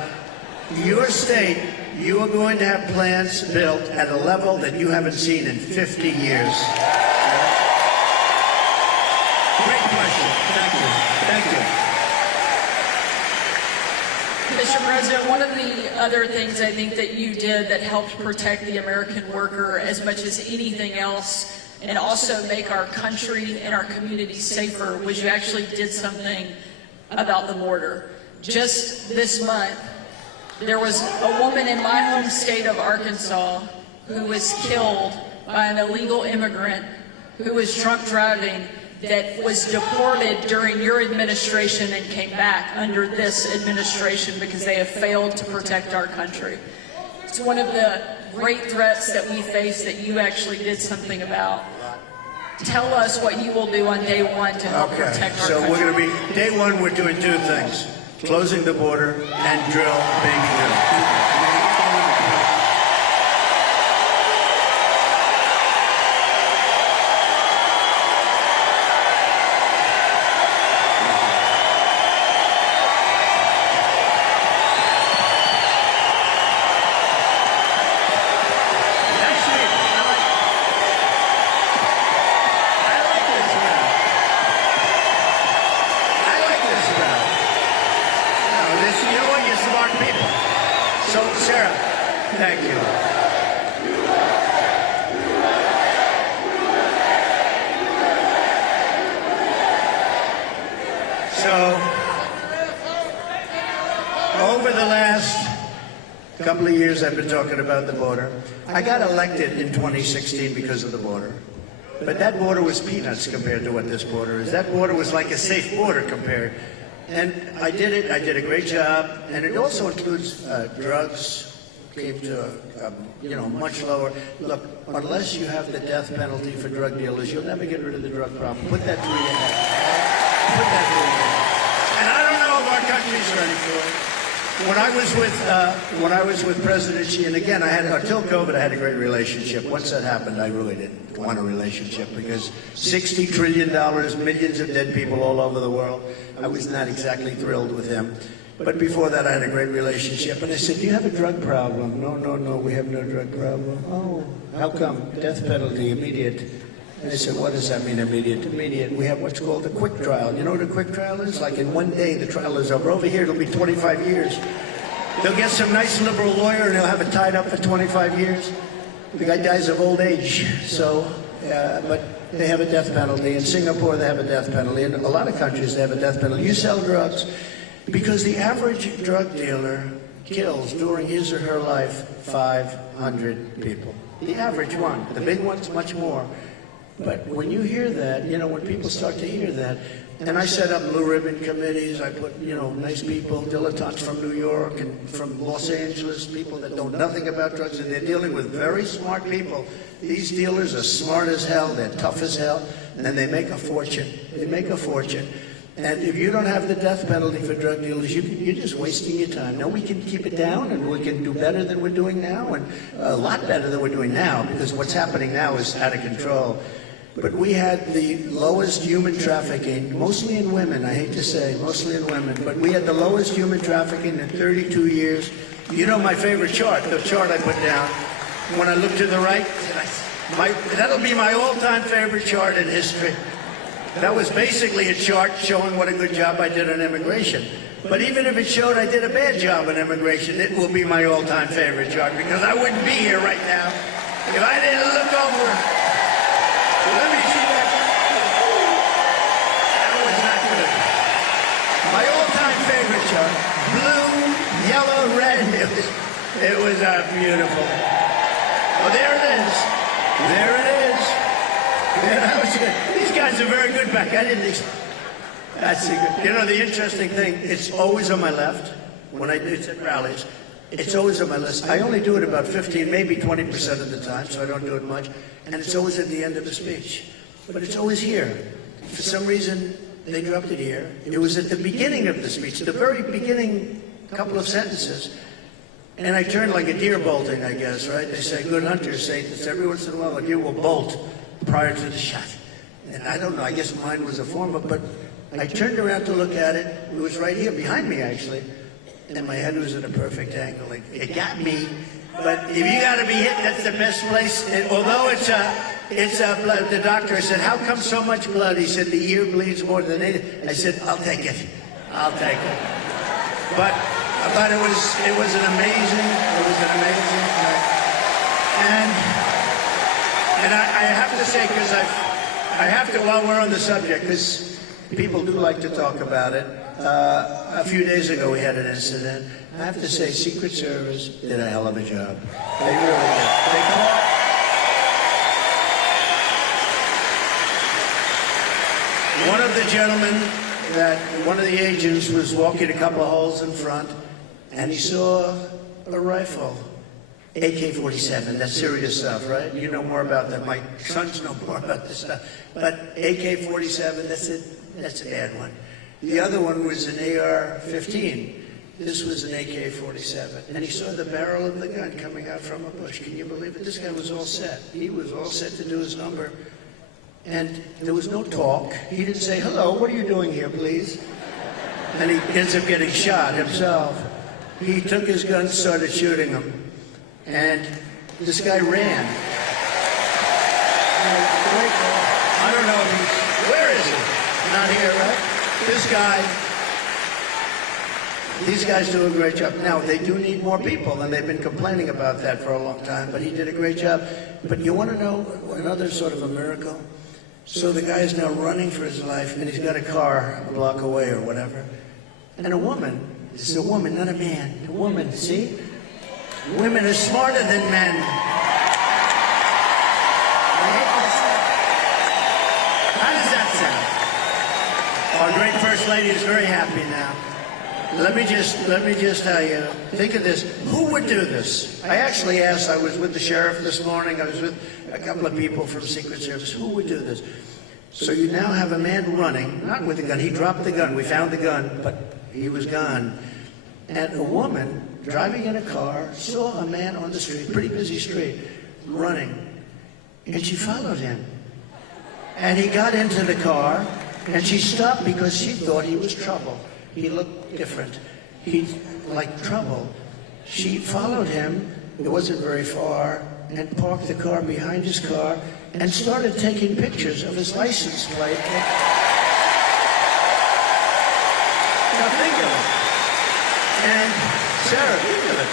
your state, you are going to have plants built at a level that you haven't seen in 50 years. Great question. Thank you. Thank you. Mr. President, one of the other things I think that you did that helped protect the American worker as much as anything else, and also make our country and our communities safer, was you actually did something about the border. Just this month, there was a woman in my home state of Arkansas who was killed by an illegal immigrant who was drunk driving, that was deported during your administration and came back under this administration because they have failed to protect our country. It's one of the great threats that we face that you actually did something about. Tell us what you will do on day one to help protect our country. So we're going to be, day one, we're doing two things. Closing the border and drill baby drill. Thank you. So, over the last couple of years I've been talking about the border. I got elected in 2016 because of the border. But that border was peanuts compared to what this border is. That border was like a safe border compared. And I did it. I did a great job. And it also includes drugs. Came to much lower. Look, unless you have the death penalty for drug dealers, you'll never get rid of the drug problem. Put that through your head. Put that through your head. And I don't know if our country's ready for it. When I was with President Xi, and again, until COVID, I had a great relationship. Once that happened, I really didn't want a relationship because $60 trillion, millions of dead people all over the world. I was not exactly thrilled with him. But before that, I had a great relationship. And I said, do you have a drug problem? No, we have no drug problem. Oh, how come? Death penalty, immediate. And I said, what does that mean, immediate? Immediate. We have what's called a quick trial. You know what a quick trial is? Like in one day, the trial is over. Over here, it'll be 25 years. They'll get some nice liberal lawyer, and he'll have it tied up for 25 years. The guy dies of old age. So, but they have a death penalty. In Singapore, they have a death penalty. In a lot of countries, they have a death penalty. You sell drugs. Because the average drug dealer kills during his or her life 500 people. The average one. The big ones, much more. But when you hear that, when people start to hear that, and I set up blue ribbon committees, I put, nice people, dilettantes from New York and from Los Angeles, people that know nothing about drugs, and they're dealing with very smart people. These dealers are smart as hell, they're tough as hell, and then they make a fortune. They make a fortune. And if you don't have the death penalty for drug dealers, you're just wasting your time. Now we can keep it down, and we can do better than we're doing now, and a lot better than we're doing now, because what's happening now is out of control. But we had the lowest human trafficking, mostly in women, I hate to say, mostly in women, but we had the lowest human trafficking in 32 years. You know my favorite chart, the chart I put down. When I look to the right, that'll be my all-time favorite chart in history. That was basically a chart showing what a good job I did on immigration. But even if it showed I did a bad job on immigration, it will be my all-time favorite chart, because I wouldn't be here right now if I didn't look over. Let me see that. That was not good. My all-time favorite chart, blue, yellow, red. It was beautiful. Oh, there it is. There it is. These guys are very good back. I didn't. That's good. You know, the interesting thing, it's always on my left when it's at rallies. It's always on my list. I only do it about 15, maybe 20% of the time, so I don't do it much. And it's always at the end of the speech. But it's always here. For some reason, they dropped it here. It was at the beginning of the speech, the very beginning couple of sentences. And I turned like a deer bolting, I guess, right? They say good hunters say this every once in a while, a deer will bolt prior to the shot. And I don't know, I guess mine was a form of, but I turned around to look at it. It was right here, behind me, actually. And my head was at a perfect angle. It got me. But if you got to be hit, that's the best place. Although it's blood. The doctor said, "How come so much blood?" He said, "The ear bleeds more than anything." I said, "I'll take it. I'll take it." But it was an amazing. And I have to say, because I have to, while we're on the subject, because people do like to talk about it. A few days ago, we had an incident. I have to say, Secret Service did a hell of a job. They really did. They caught. One of the gentlemen, one of the agents was walking a couple of holes in front, and he saw a rifle, AK-47. That's serious stuff, right? You know more about that. My sons know more about this stuff. But AK-47, that's a bad one. The other one was an AR-15. This was an AK-47. And he saw the barrel of the gun coming out from a bush. Can you believe it? This guy was all set. He was all set to do his number. And there was no talk. He didn't say, "Hello, what are you doing here, please?" And he ends up getting shot himself. He took his gun, started shooting him. And this guy ran. I don't know if he's... Where is he? Not here, right? These guys do a great job. Now, they do need more people, and they've been complaining about that for a long time, but he did a great job. But you want to know another sort of a miracle? So the guy is now running for his life, and he's got a car a block away or whatever. And a woman, this is a woman, not a man, a woman, see? Women are smarter than men. How does that sound? Our great First Lady is very happy now. Let me just tell you, think of this. Who would do this? I actually asked, I was with the sheriff this morning, I was with a couple of people from Secret Service. Who would do this? So you now have a man running, not with a gun, he dropped the gun, we found the gun, but he was gone. And a woman driving in a car saw a man on the street, pretty busy street, running. And she followed him. And he got into the car, and she stopped because she thought he was trouble. He looked different. He like trouble. She followed him, it wasn't very far, and parked the car behind his car and started taking pictures of his license plate. Now think of it. And Sarah, think of it.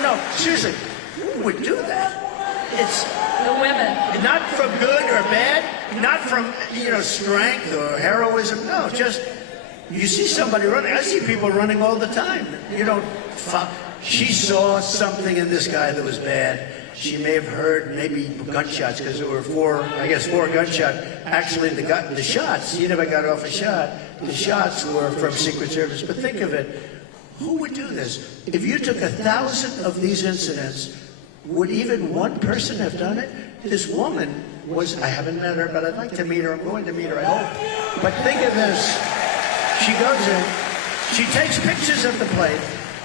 No, seriously, who would do that? It's The women. not from good or bad, not from, strength or heroism. No, just, you see somebody running. I see people running all the time. She saw something in this guy that was bad. She may have heard maybe gunshots, because there were four gunshots. Actually, the shots, he never got off a shot. The shots were from Secret Service. But think of it. Who would do this? If you took 1,000 of these incidents, would even one person have done it? This woman was, I haven't met her, but I'd like to meet her. I'm going to meet her, I hope. But think of this. She goes in, she takes pictures of the plate,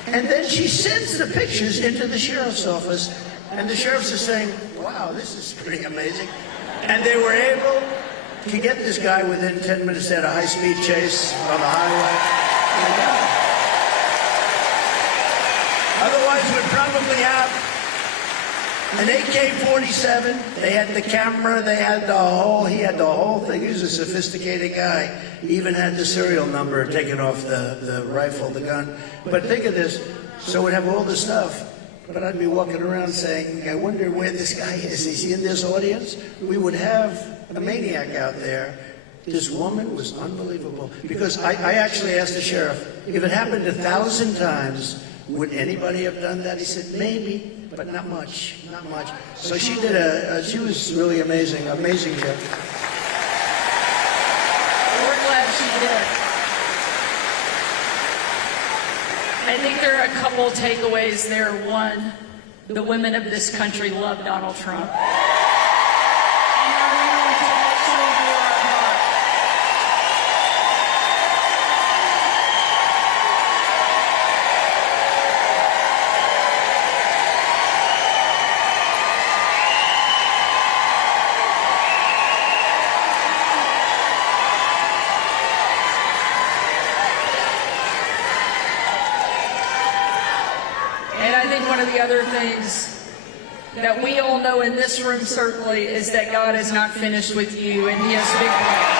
and then she sends the pictures into the sheriff's office. And the sheriffs are saying, wow, this is pretty amazing. And they were able to get this guy within 10 minutes. They had a high-speed chase on the highway. Otherwise, we'd probably have an AK-47. They had the camera. They had he had the whole thing. He was a sophisticated guy. He even had the serial number taken off the rifle, the gun. But think of this. So we'd have all the stuff. But I'd be walking around saying, I wonder where this guy is. Is he in this audience? We would have a maniac out there. This woman was unbelievable. Because I actually asked the sheriff, if it happened 1,000 times, would anybody have done that? He said, maybe, but not much, not much. So she did she was really amazing, amazing job. We're glad she did. I think there are a couple takeaways there. One, the women of this country love Donald Trump. And are willing to actually do our part. And I think one of the other things that we all know in this room certainly is that God is not finished with you, and He has big plans.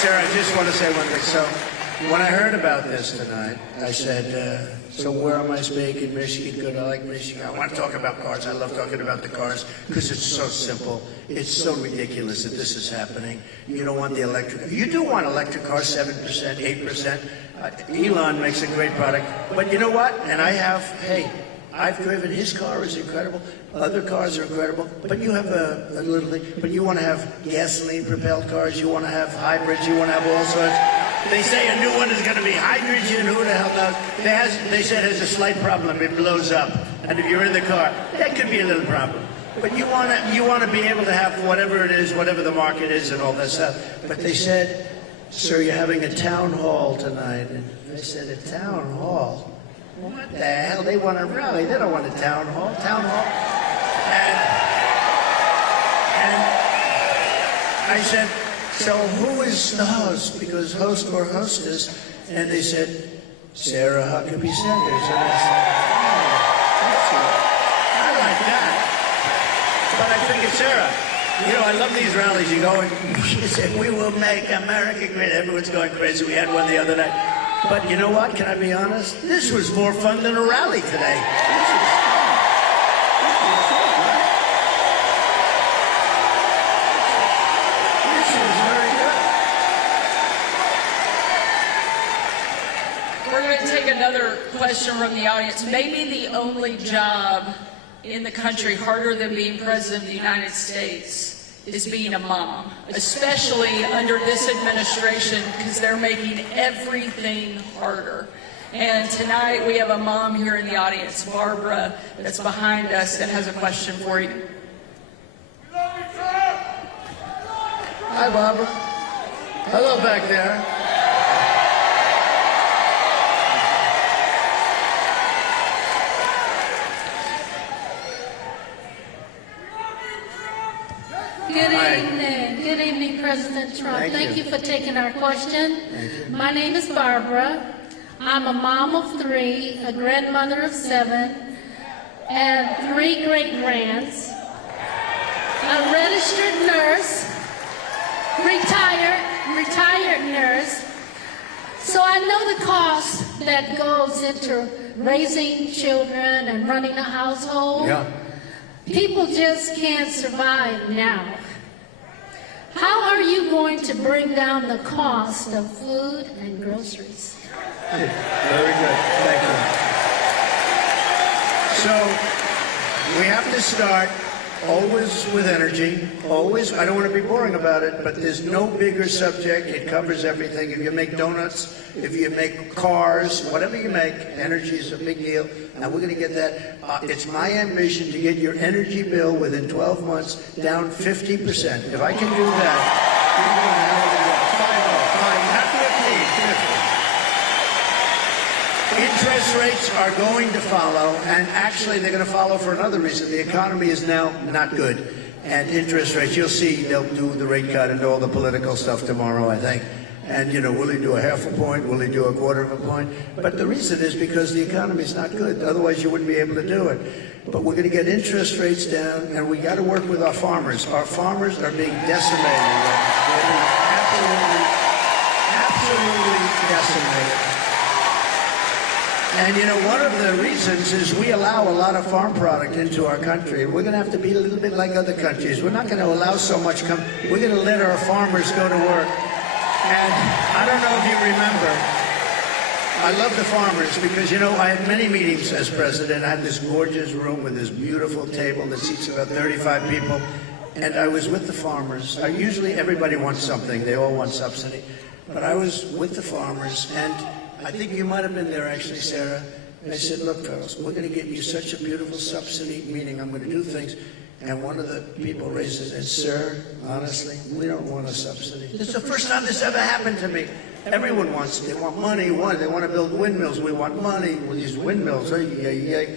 Sarah, I just want to say one thing. So when I heard about this tonight, I said, so where am I speaking? Michigan, good. I like Michigan. I want to talk about cars. I love talking about the cars because it's so simple. It's so ridiculous that this is happening. You don't want the electric. You do want electric cars, 7%, 8%. Elon makes a great product. But you know what? And I've driven. His car is incredible. Other cars are incredible. But you have a little thing. But you want to have gasoline-propelled cars. You want to have hybrids. You want to have all sorts. They say a new one is going to be hydrogen. Who the hell knows? They said it has a slight problem. It blows up. And if you're in the car, that could be a little problem. But you want to be able to have whatever it is, whatever the market is, and all that stuff. But they said, sir, you're having a town hall tonight. And I said, a town hall? What the hell? They want a rally. They don't want a town hall. Town hall. And I said, so who is the host? Because host or hostess. And they said, Sarah Huckabee Sanders. And I said, oh, that's it. I like that. But I figured, Sarah, you know, I love these rallies. You go and you say, we will make America great. Everyone's going crazy. We had one the other night. But you know what? Can I be honest? This was more fun than a rally today. This was fun. This was very good. We're going to take another question from the audience. Maybe the only job in the country harder than being president of the United States is being a mom, especially under this administration, because they're making everything harder. And tonight we have a mom here in the audience, Barbara, that's behind us, that has a question for you. Hi, Barbara. Hello back there. Good evening. Good evening, President Trump. Thank you for taking our question. My name is Barbara. I'm a mom of 3, a grandmother of 7, and 3 great-grands, a registered nurse, retired nurse. So I know the cost that goes into raising children and running a household. Yeah. People just can't survive now. How are you going to bring down the cost of food and groceries? Very good. Thank you. So we have to start always with energy. Always. I don't want to be boring about it, but there's no bigger subject. It covers everything. If you make donuts, if you make cars, whatever you make, energy is a big deal. And we're going to get that. It's my ambition to get your energy bill within 12 months down 50%. If I can do that, you're going to have interest rates are going to follow, and actually they're going to follow for another reason. The economy is now not good, and interest rates, you'll see they'll do the rate cut and all the political stuff tomorrow, I think. And, you know, will he do a half a point? Will he do a quarter of a point? But the reason is because the economy is not good. Otherwise, you wouldn't be able to do it. But we're going to get interest rates down, and we got to work with our farmers. Our farmers are being decimated. They're being absolutely decimated. And you know, one of the reasons is we allow a lot of farm product into our country. We're going to have to be a little bit like other countries. We're not going to allow so much come. We're going to let our farmers go to work. And I don't know if you remember, I love the farmers because, you know, I had many meetings as president. I had this gorgeous room with this beautiful table that seats about 35 people. And I was with the farmers. Usually everybody wants something. They all want subsidy. But I was with the farmers, and I think you might have been there actually, Sarah. And I said, look, fellas, we're going to get you such a beautiful subsidy, meaning I'm going to do things. And one of the people raises and said, sir, honestly, we don't want a subsidy. It's the first time this ever happened to me. Everyone wants it. They want money. They want to build windmills. We want money with these windmills. Anyway.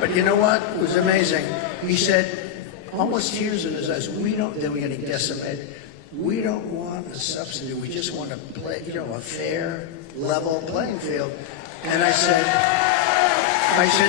But you know what? It was amazing. He said, almost tears in his eyes, then we're getting decimated. We don't want a subsidy. We just want to play, you know, a fair, level playing field. And I said,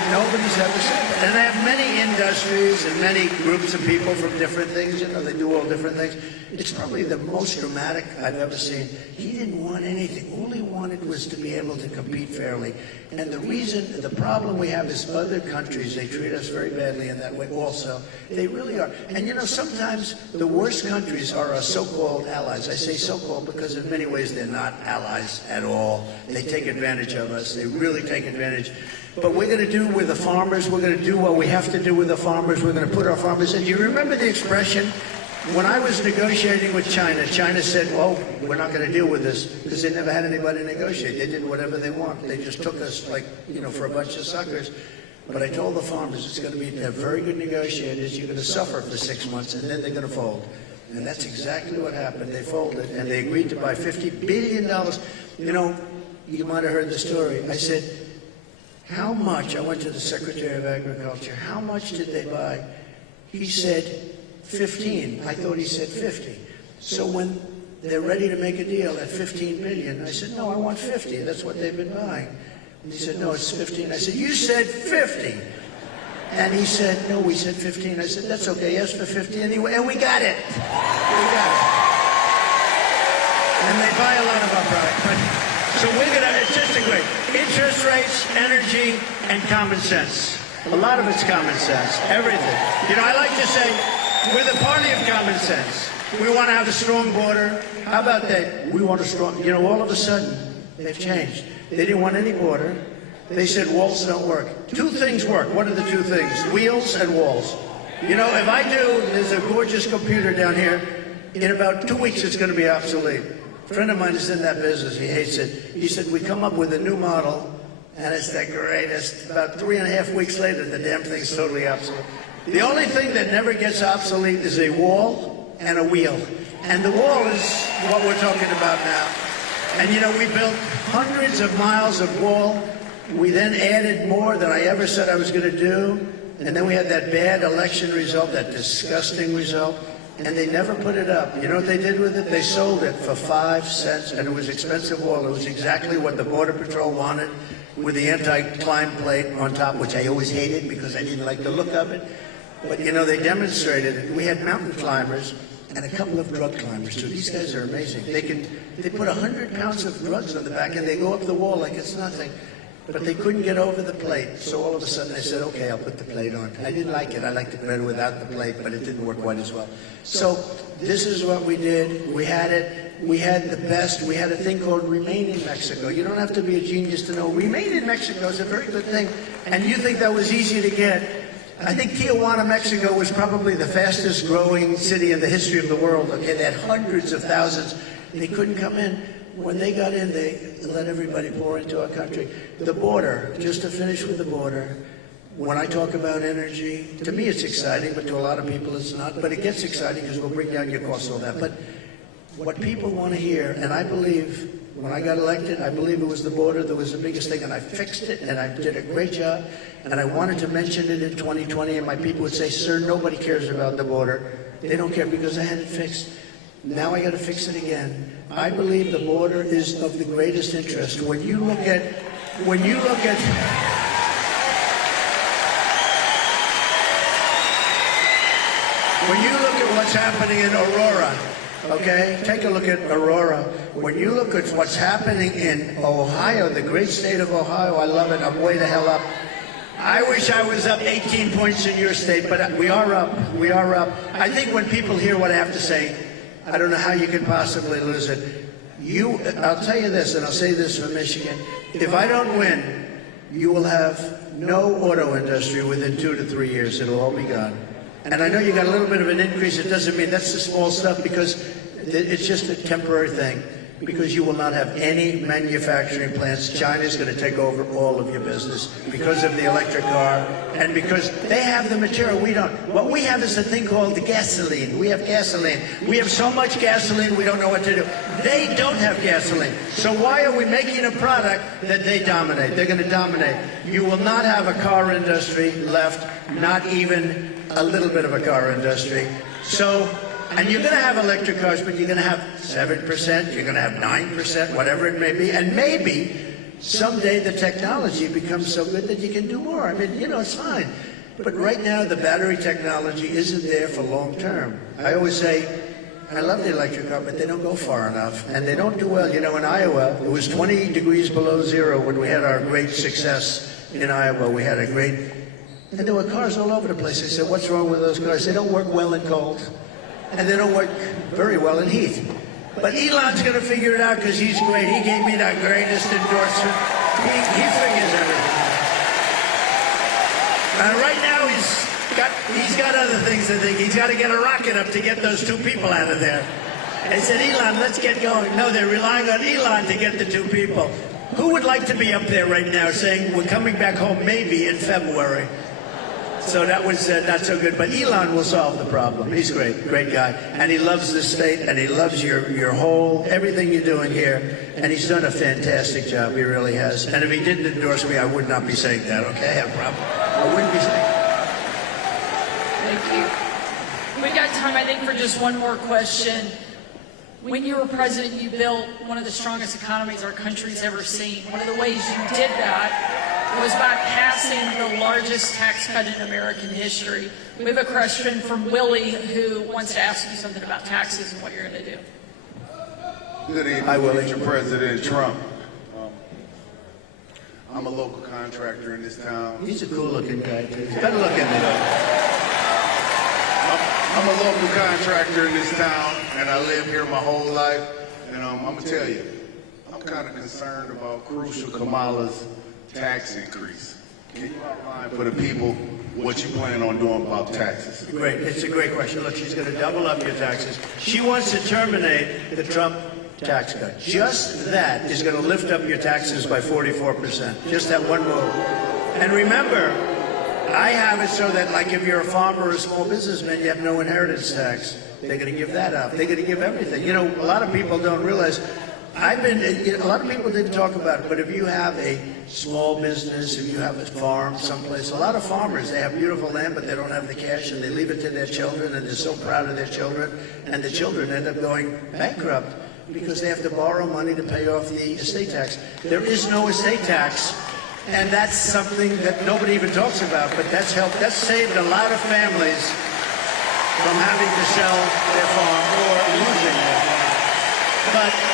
nobody's ever said that. And I have many industries and many groups of people from different things. You know, they do all different things. It's probably the most dramatic I've ever seen. He didn't want anything. All he wanted was to be able to compete fairly. And the problem we have is other countries, they treat us very badly in that way also. They really are. And you know, sometimes the worst countries are our so-called allies. I say so-called because in many ways they're not allies at all. They take advantage of us. They really take advantage. But we're going to do with the farmers. We're going to do what we have to do with the farmers. We're going to put our farmers in. Do you remember the expression? When I was negotiating with China, China said, well, we're not going to deal with this because they never had anybody negotiate. They did whatever they want. They just took us like, you know, for a bunch of suckers. But I told the farmers it's going to be very good negotiators. You're going to suffer for 6 months and then they're going to fold. And that's exactly what happened. They folded and they agreed to buy $50 billion. You know, you might have heard the story. I said, how much, I went to the Secretary of Agriculture, how much did they buy? He said 15. I thought he said 50. So when they're ready to make a deal at 15 billion, I said, no, I want 50. That's what they've been buying. And he said, no, it's 15. I said, you said 50. And he said, no, we said 15. I said, that's okay, yes, for 50 anyway. And we got it. We got it. And they buy a lot of our product. But, so we're going to, it's just a great, interest rates, energy, and common sense. A lot of it's common sense, everything. You know, I like to say, we're the party of common sense. We want to have a strong border. How about that? We want a strong, you know, all of a sudden, they've changed. They didn't want any border. They said walls don't work. Two things work. What are the two things? Wheels and walls. You know, if I do, there's a gorgeous computer down here. In about 2 weeks, it's going to be obsolete. A friend of mine is in that business. He hates it. He said, we come up with a new model, and it's the greatest. About 3.5 weeks later, the damn thing's totally obsolete. The only thing that never gets obsolete is a wall and a wheel. And the wall is what we're talking about now. And you know, we built hundreds of miles of wall. We then added more than I ever said I was going to do. And then we had that bad election result, that disgusting result. And they never put it up. You know what they did with it? They sold it for 5 cents, and it was expensive wall. It was exactly what the Border Patrol wanted, with the anti-climb plate on top, which I always hated because I didn't like the look of it. But, you know, they demonstrated it. We had mountain climbers and a couple of drug climbers, too. These guys are amazing. They put 100 pounds of drugs on the back, and they go up the wall like it's nothing. But they couldn't get over the plate. So all of a sudden I said, okay, I'll put the plate on. I didn't like it. I liked it better without the plate, but it didn't work quite as well. So this is what we did. We had it. We had the best. We had a thing called Remain in Mexico. You don't have to be a genius to know. Remain in Mexico is a very good thing. And you think that was easy to get. I think Tijuana, Mexico was probably the fastest growing city in the history of the world. Okay, they had hundreds of thousands. They couldn't come in. When they got in, they let everybody pour into our country. The border, just to finish with the border, when I talk about energy, to me it's exciting, but to a lot of people it's not. But it gets exciting because we'll bring down your costs, all that. But what people want to hear, and I believe, when I got elected, I believe it was the border that was the biggest thing, and I fixed it, and I did a great job. And I wanted to mention it in 2020, and my people would say, sir, nobody cares about the border. They don't care because I had it fixed. Now I got to fix it again. I believe the border is of the greatest interest. When you look at what's happening in Aurora, Okay? Take a look at Aurora. When you look at what's happening in Ohio, the great state of Ohio, I love it. I'm way the hell up. I wish I was up 18 points in your state, but we are up. We are up. I think when people hear what I have to say, I don't know how you can possibly lose it. I'll tell you this, and I'll say this for Michigan. If I don't win, you will have no auto industry within 2 to 3 years. It'll all be gone. And I know you got a little bit of an increase. It doesn't mean that's the small stuff, because it's just a temporary thing. Because you will not have any manufacturing plants. China's going to take over all of your business because of the electric car, and because they have the material we don't. What we have is a thing called the gasoline. We have gasoline. We have so much gasoline we don't know what to do. They don't have gasoline. So why are we making a product that they dominate? They're going to dominate. You will not have a car industry left, not even a little bit of a car industry. And you're going to have electric cars, but you're going to have 7%, you're going to have 9%, whatever it may be. And maybe someday the technology becomes so good that you can do more. I mean, it's fine. But right now, the battery technology isn't there for long term. I always say, I love the electric car, but they don't go far enough. And they don't do well. In Iowa, it was 20 degrees below zero when we had our great success in Iowa. We had a great... And there were cars all over the place. I said, what's wrong with those cars? They don't work well in cold. And they don't work very well in heat. But Elon's going to figure it out because he's great. He gave me the greatest endorsement. He figures everything. And right now he's got other things to think. He's got to get a rocket up to get those 2 people out of there. They said, Elon, let's get going. No, they're relying on Elon to get the 2 people. Who would like to be up there right now saying, we're coming back home maybe in February? So that was not so good. But Elon will solve the problem. He's great guy. And he loves this state, and he loves your whole, everything you're doing here. And he's done a fantastic job. He really has. And if he didn't endorse me, I would not be saying that, okay? I wouldn't be saying that. Thank you. We got time, I think, for just one more question. When you were president, you built one of the strongest economies our country's ever seen. One of the ways you did that was by passing the largest tax cut in American history. We have a question from Willie, who wants to ask you something about taxes and what you're going to do. Good evening, Mr. President Trump. I'm a local contractor in this town. He's a cool-looking guy, too. He's better looking than I'm a local contractor in this town, and I live here my whole life. And I'm going to tell you, I'm kind of concerned about crucial Kamala's tax increase. Can you outline for the people what you plan on doing about taxes? Great. It's a great question. Look, she's going to double up your taxes. She wants to terminate the Trump tax cut. Just that is going to lift up your taxes by 44%. Just that one move. And remember, I have it so that, like, if you're a farmer or a small businessman, you have no inheritance tax. They're going to give that up. They're going to give everything. A lot of people don't realize. A lot of people didn't talk about it, but if you have a small business, if you have a farm someplace, a lot of farmers, they have beautiful land, but they don't have the cash, and they leave it to their children, and they're so proud of their children, and the children end up going bankrupt because they have to borrow money to pay off the estate tax. There is no estate tax, and that's something that nobody even talks about, but that's saved a lot of families from having to sell their farm or losing their farm.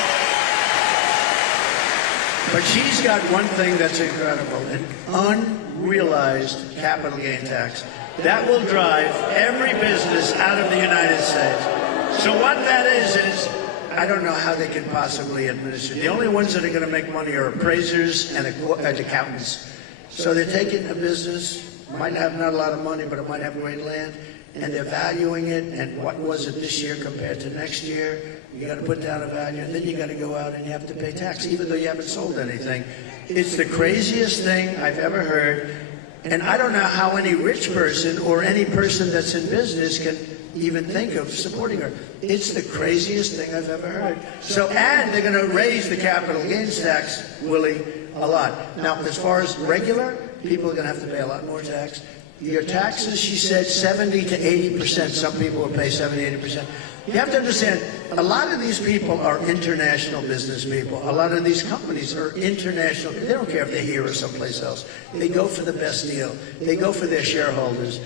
But she's got one thing that's incredible, an unrealized capital gain tax. That will drive every business out of the United States. So what that is I don't know how they can possibly administer. The only ones that are going to make money are appraisers and accountants. So they're taking a business, might have not a lot of money, but it might have great land, and they're valuing it, and what was it this year compared to next year? You got to put down a value, and then you got to go out and you have to pay tax, even though you haven't sold anything. It's the craziest thing I've ever heard, and I don't know how any rich person or any person that's in business can even think of supporting her. It's the craziest thing I've ever heard. So, and they're going to raise the capital gains tax, Willie, a lot. Now, as far as regular, people are going to have to pay a lot more tax. Your taxes, she said, 70 to 80%. Some people will pay 70, 80%. You have to understand, a lot of these people are international business people. A lot of these companies are international. They don't care if they're here or someplace else. They go for the best deal. They go for their shareholders.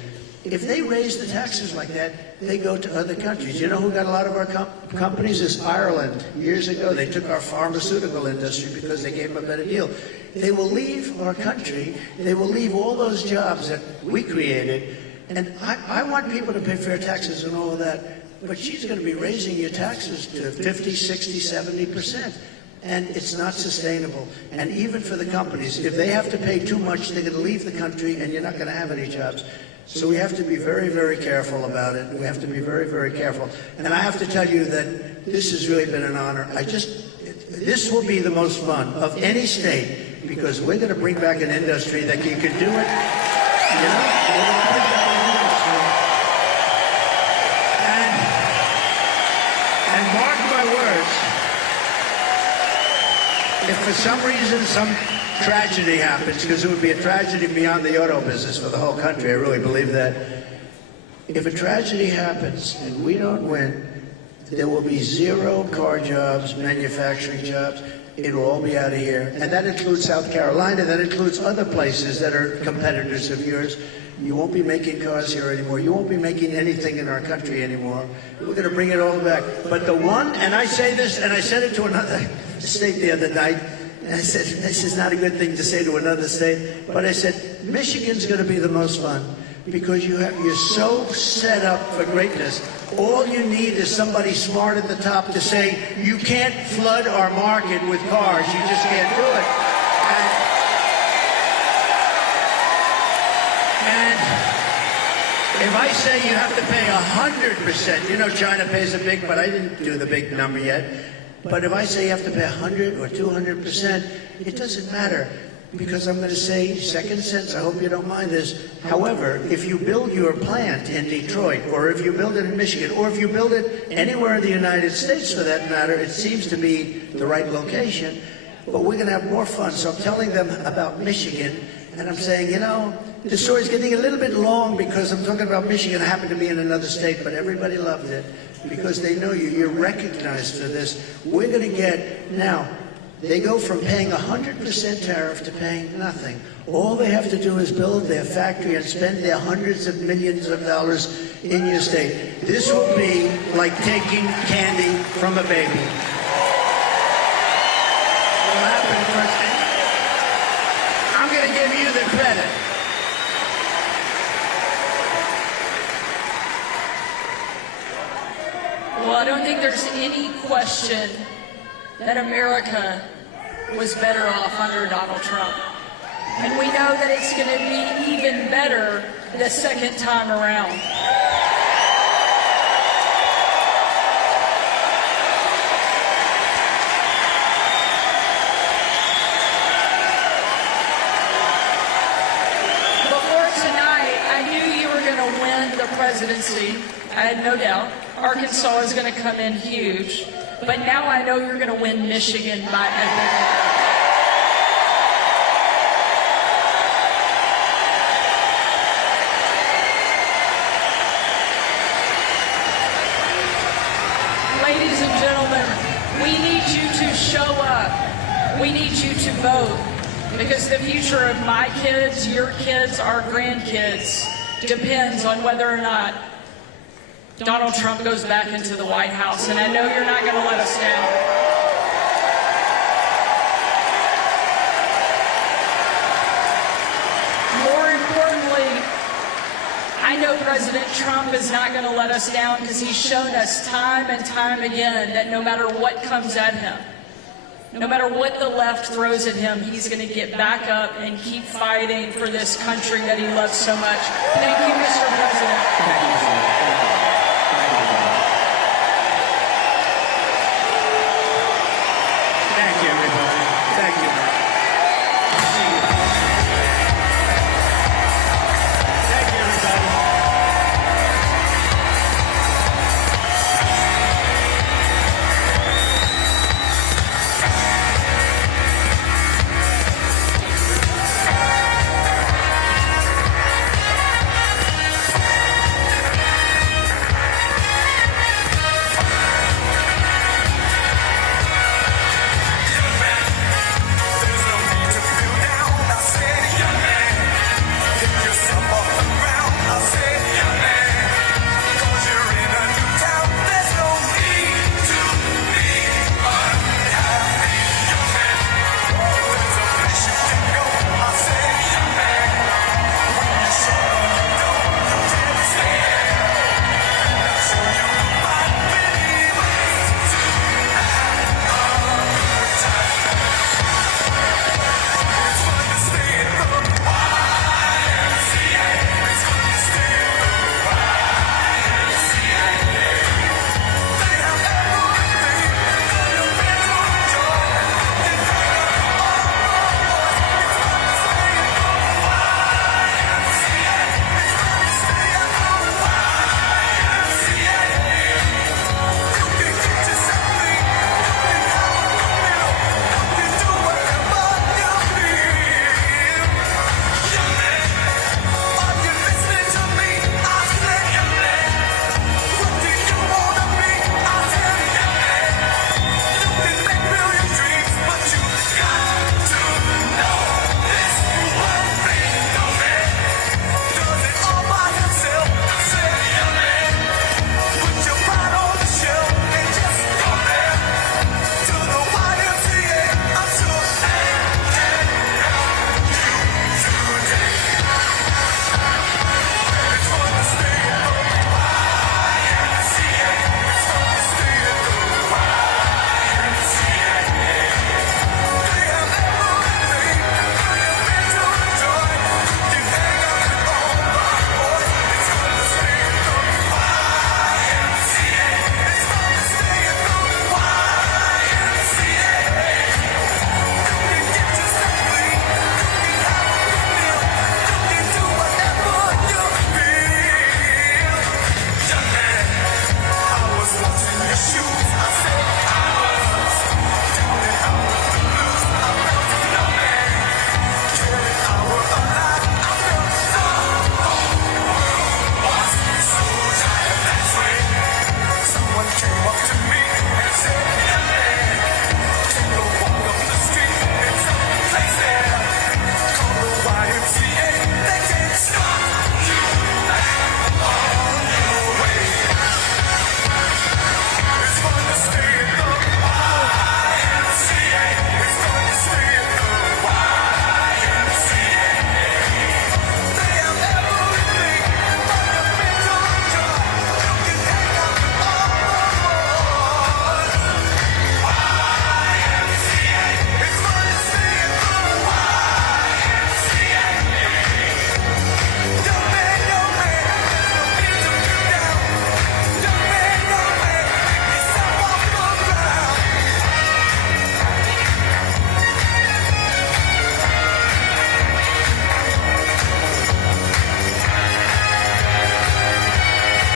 If they raise the taxes like that, they go to other countries. You know who got a lot of our companies? Is Ireland. Years ago, they took our pharmaceutical industry because they gave them a better deal. They will leave our country. They will leave all those jobs that we created. And I want people to pay fair taxes and all of that. But she's going to be raising your taxes to 50, 60, 70%. And it's not sustainable. And even for the companies, if they have to pay too much, they're going to leave the country and you're not going to have any jobs. So we have to be very, very careful about it. We have to be very, very careful. And I have to tell you that this has really been an honor. This will be the most fun of any state because we're going to bring back an industry that you can do it. You know, we're going to bring back an industry. And mark my words, if for some reason some tragedy happens, because it would be a tragedy beyond the auto business for the whole country, I really believe that. If a tragedy happens and we don't win, there will be 0 car jobs, manufacturing jobs. It will all be out of here. And that includes South Carolina. That includes other places that are competitors of yours. You won't be making cars here anymore. You won't be making anything in our country anymore. We're going to bring it all back. But the one, and I say this, and I said it to another state the other night, and I said, this is not a good thing to say to another state, but I said, Michigan's going to be the most fun because you're so set up for greatness. All you need is somebody smart at the top to say, you can't flood our market with cars. You just can't do it. And if I say you have to pay 100%, you know China pays a big, but I didn't do the big number yet. But if I say you have to pay 100 or 200%, it doesn't matter. Because I'm going to say, second sense, I hope you don't mind this. However, if you build your plant in Detroit, or if you build it in Michigan, or if you build it anywhere in the United States for that matter, it seems to be the right location. But we're going to have more fun. So I'm telling them about Michigan, and I'm saying, you know, the story's getting a little bit long because I'm talking about Michigan. I happen to be in another state, but everybody loved it because they know you. You're recognized for this. We're going to get, now, they go from paying 100% tariff to paying nothing. All they have to do is build their factory and spend their hundreds of millions of dollars in your state. This will be like taking candy from a baby. It will happen first. I'm going to give you the credit. Well, I don't think there's any question that America was better off under Donald Trump. And we know that it's going to be even better the second time around. Before tonight, I knew you were going to win the presidency. I had no doubt. Arkansas is going to come in huge. But now I know you're going to win Michigan by a big margin. Ladies and gentlemen, we need you to show up. We need you to vote. Because the future of my kids, your kids, our grandkids depends on whether or not Donald Trump goes back into the White House, and I know you're not going to let us down. More importantly, I know President Trump is not going to let us down because he's shown us time and time again that no matter what comes at him, no matter what the left throws at him, he's going to get back up and keep fighting for this country that he loves so much. Thank you, Mr. President. Thank you, sir.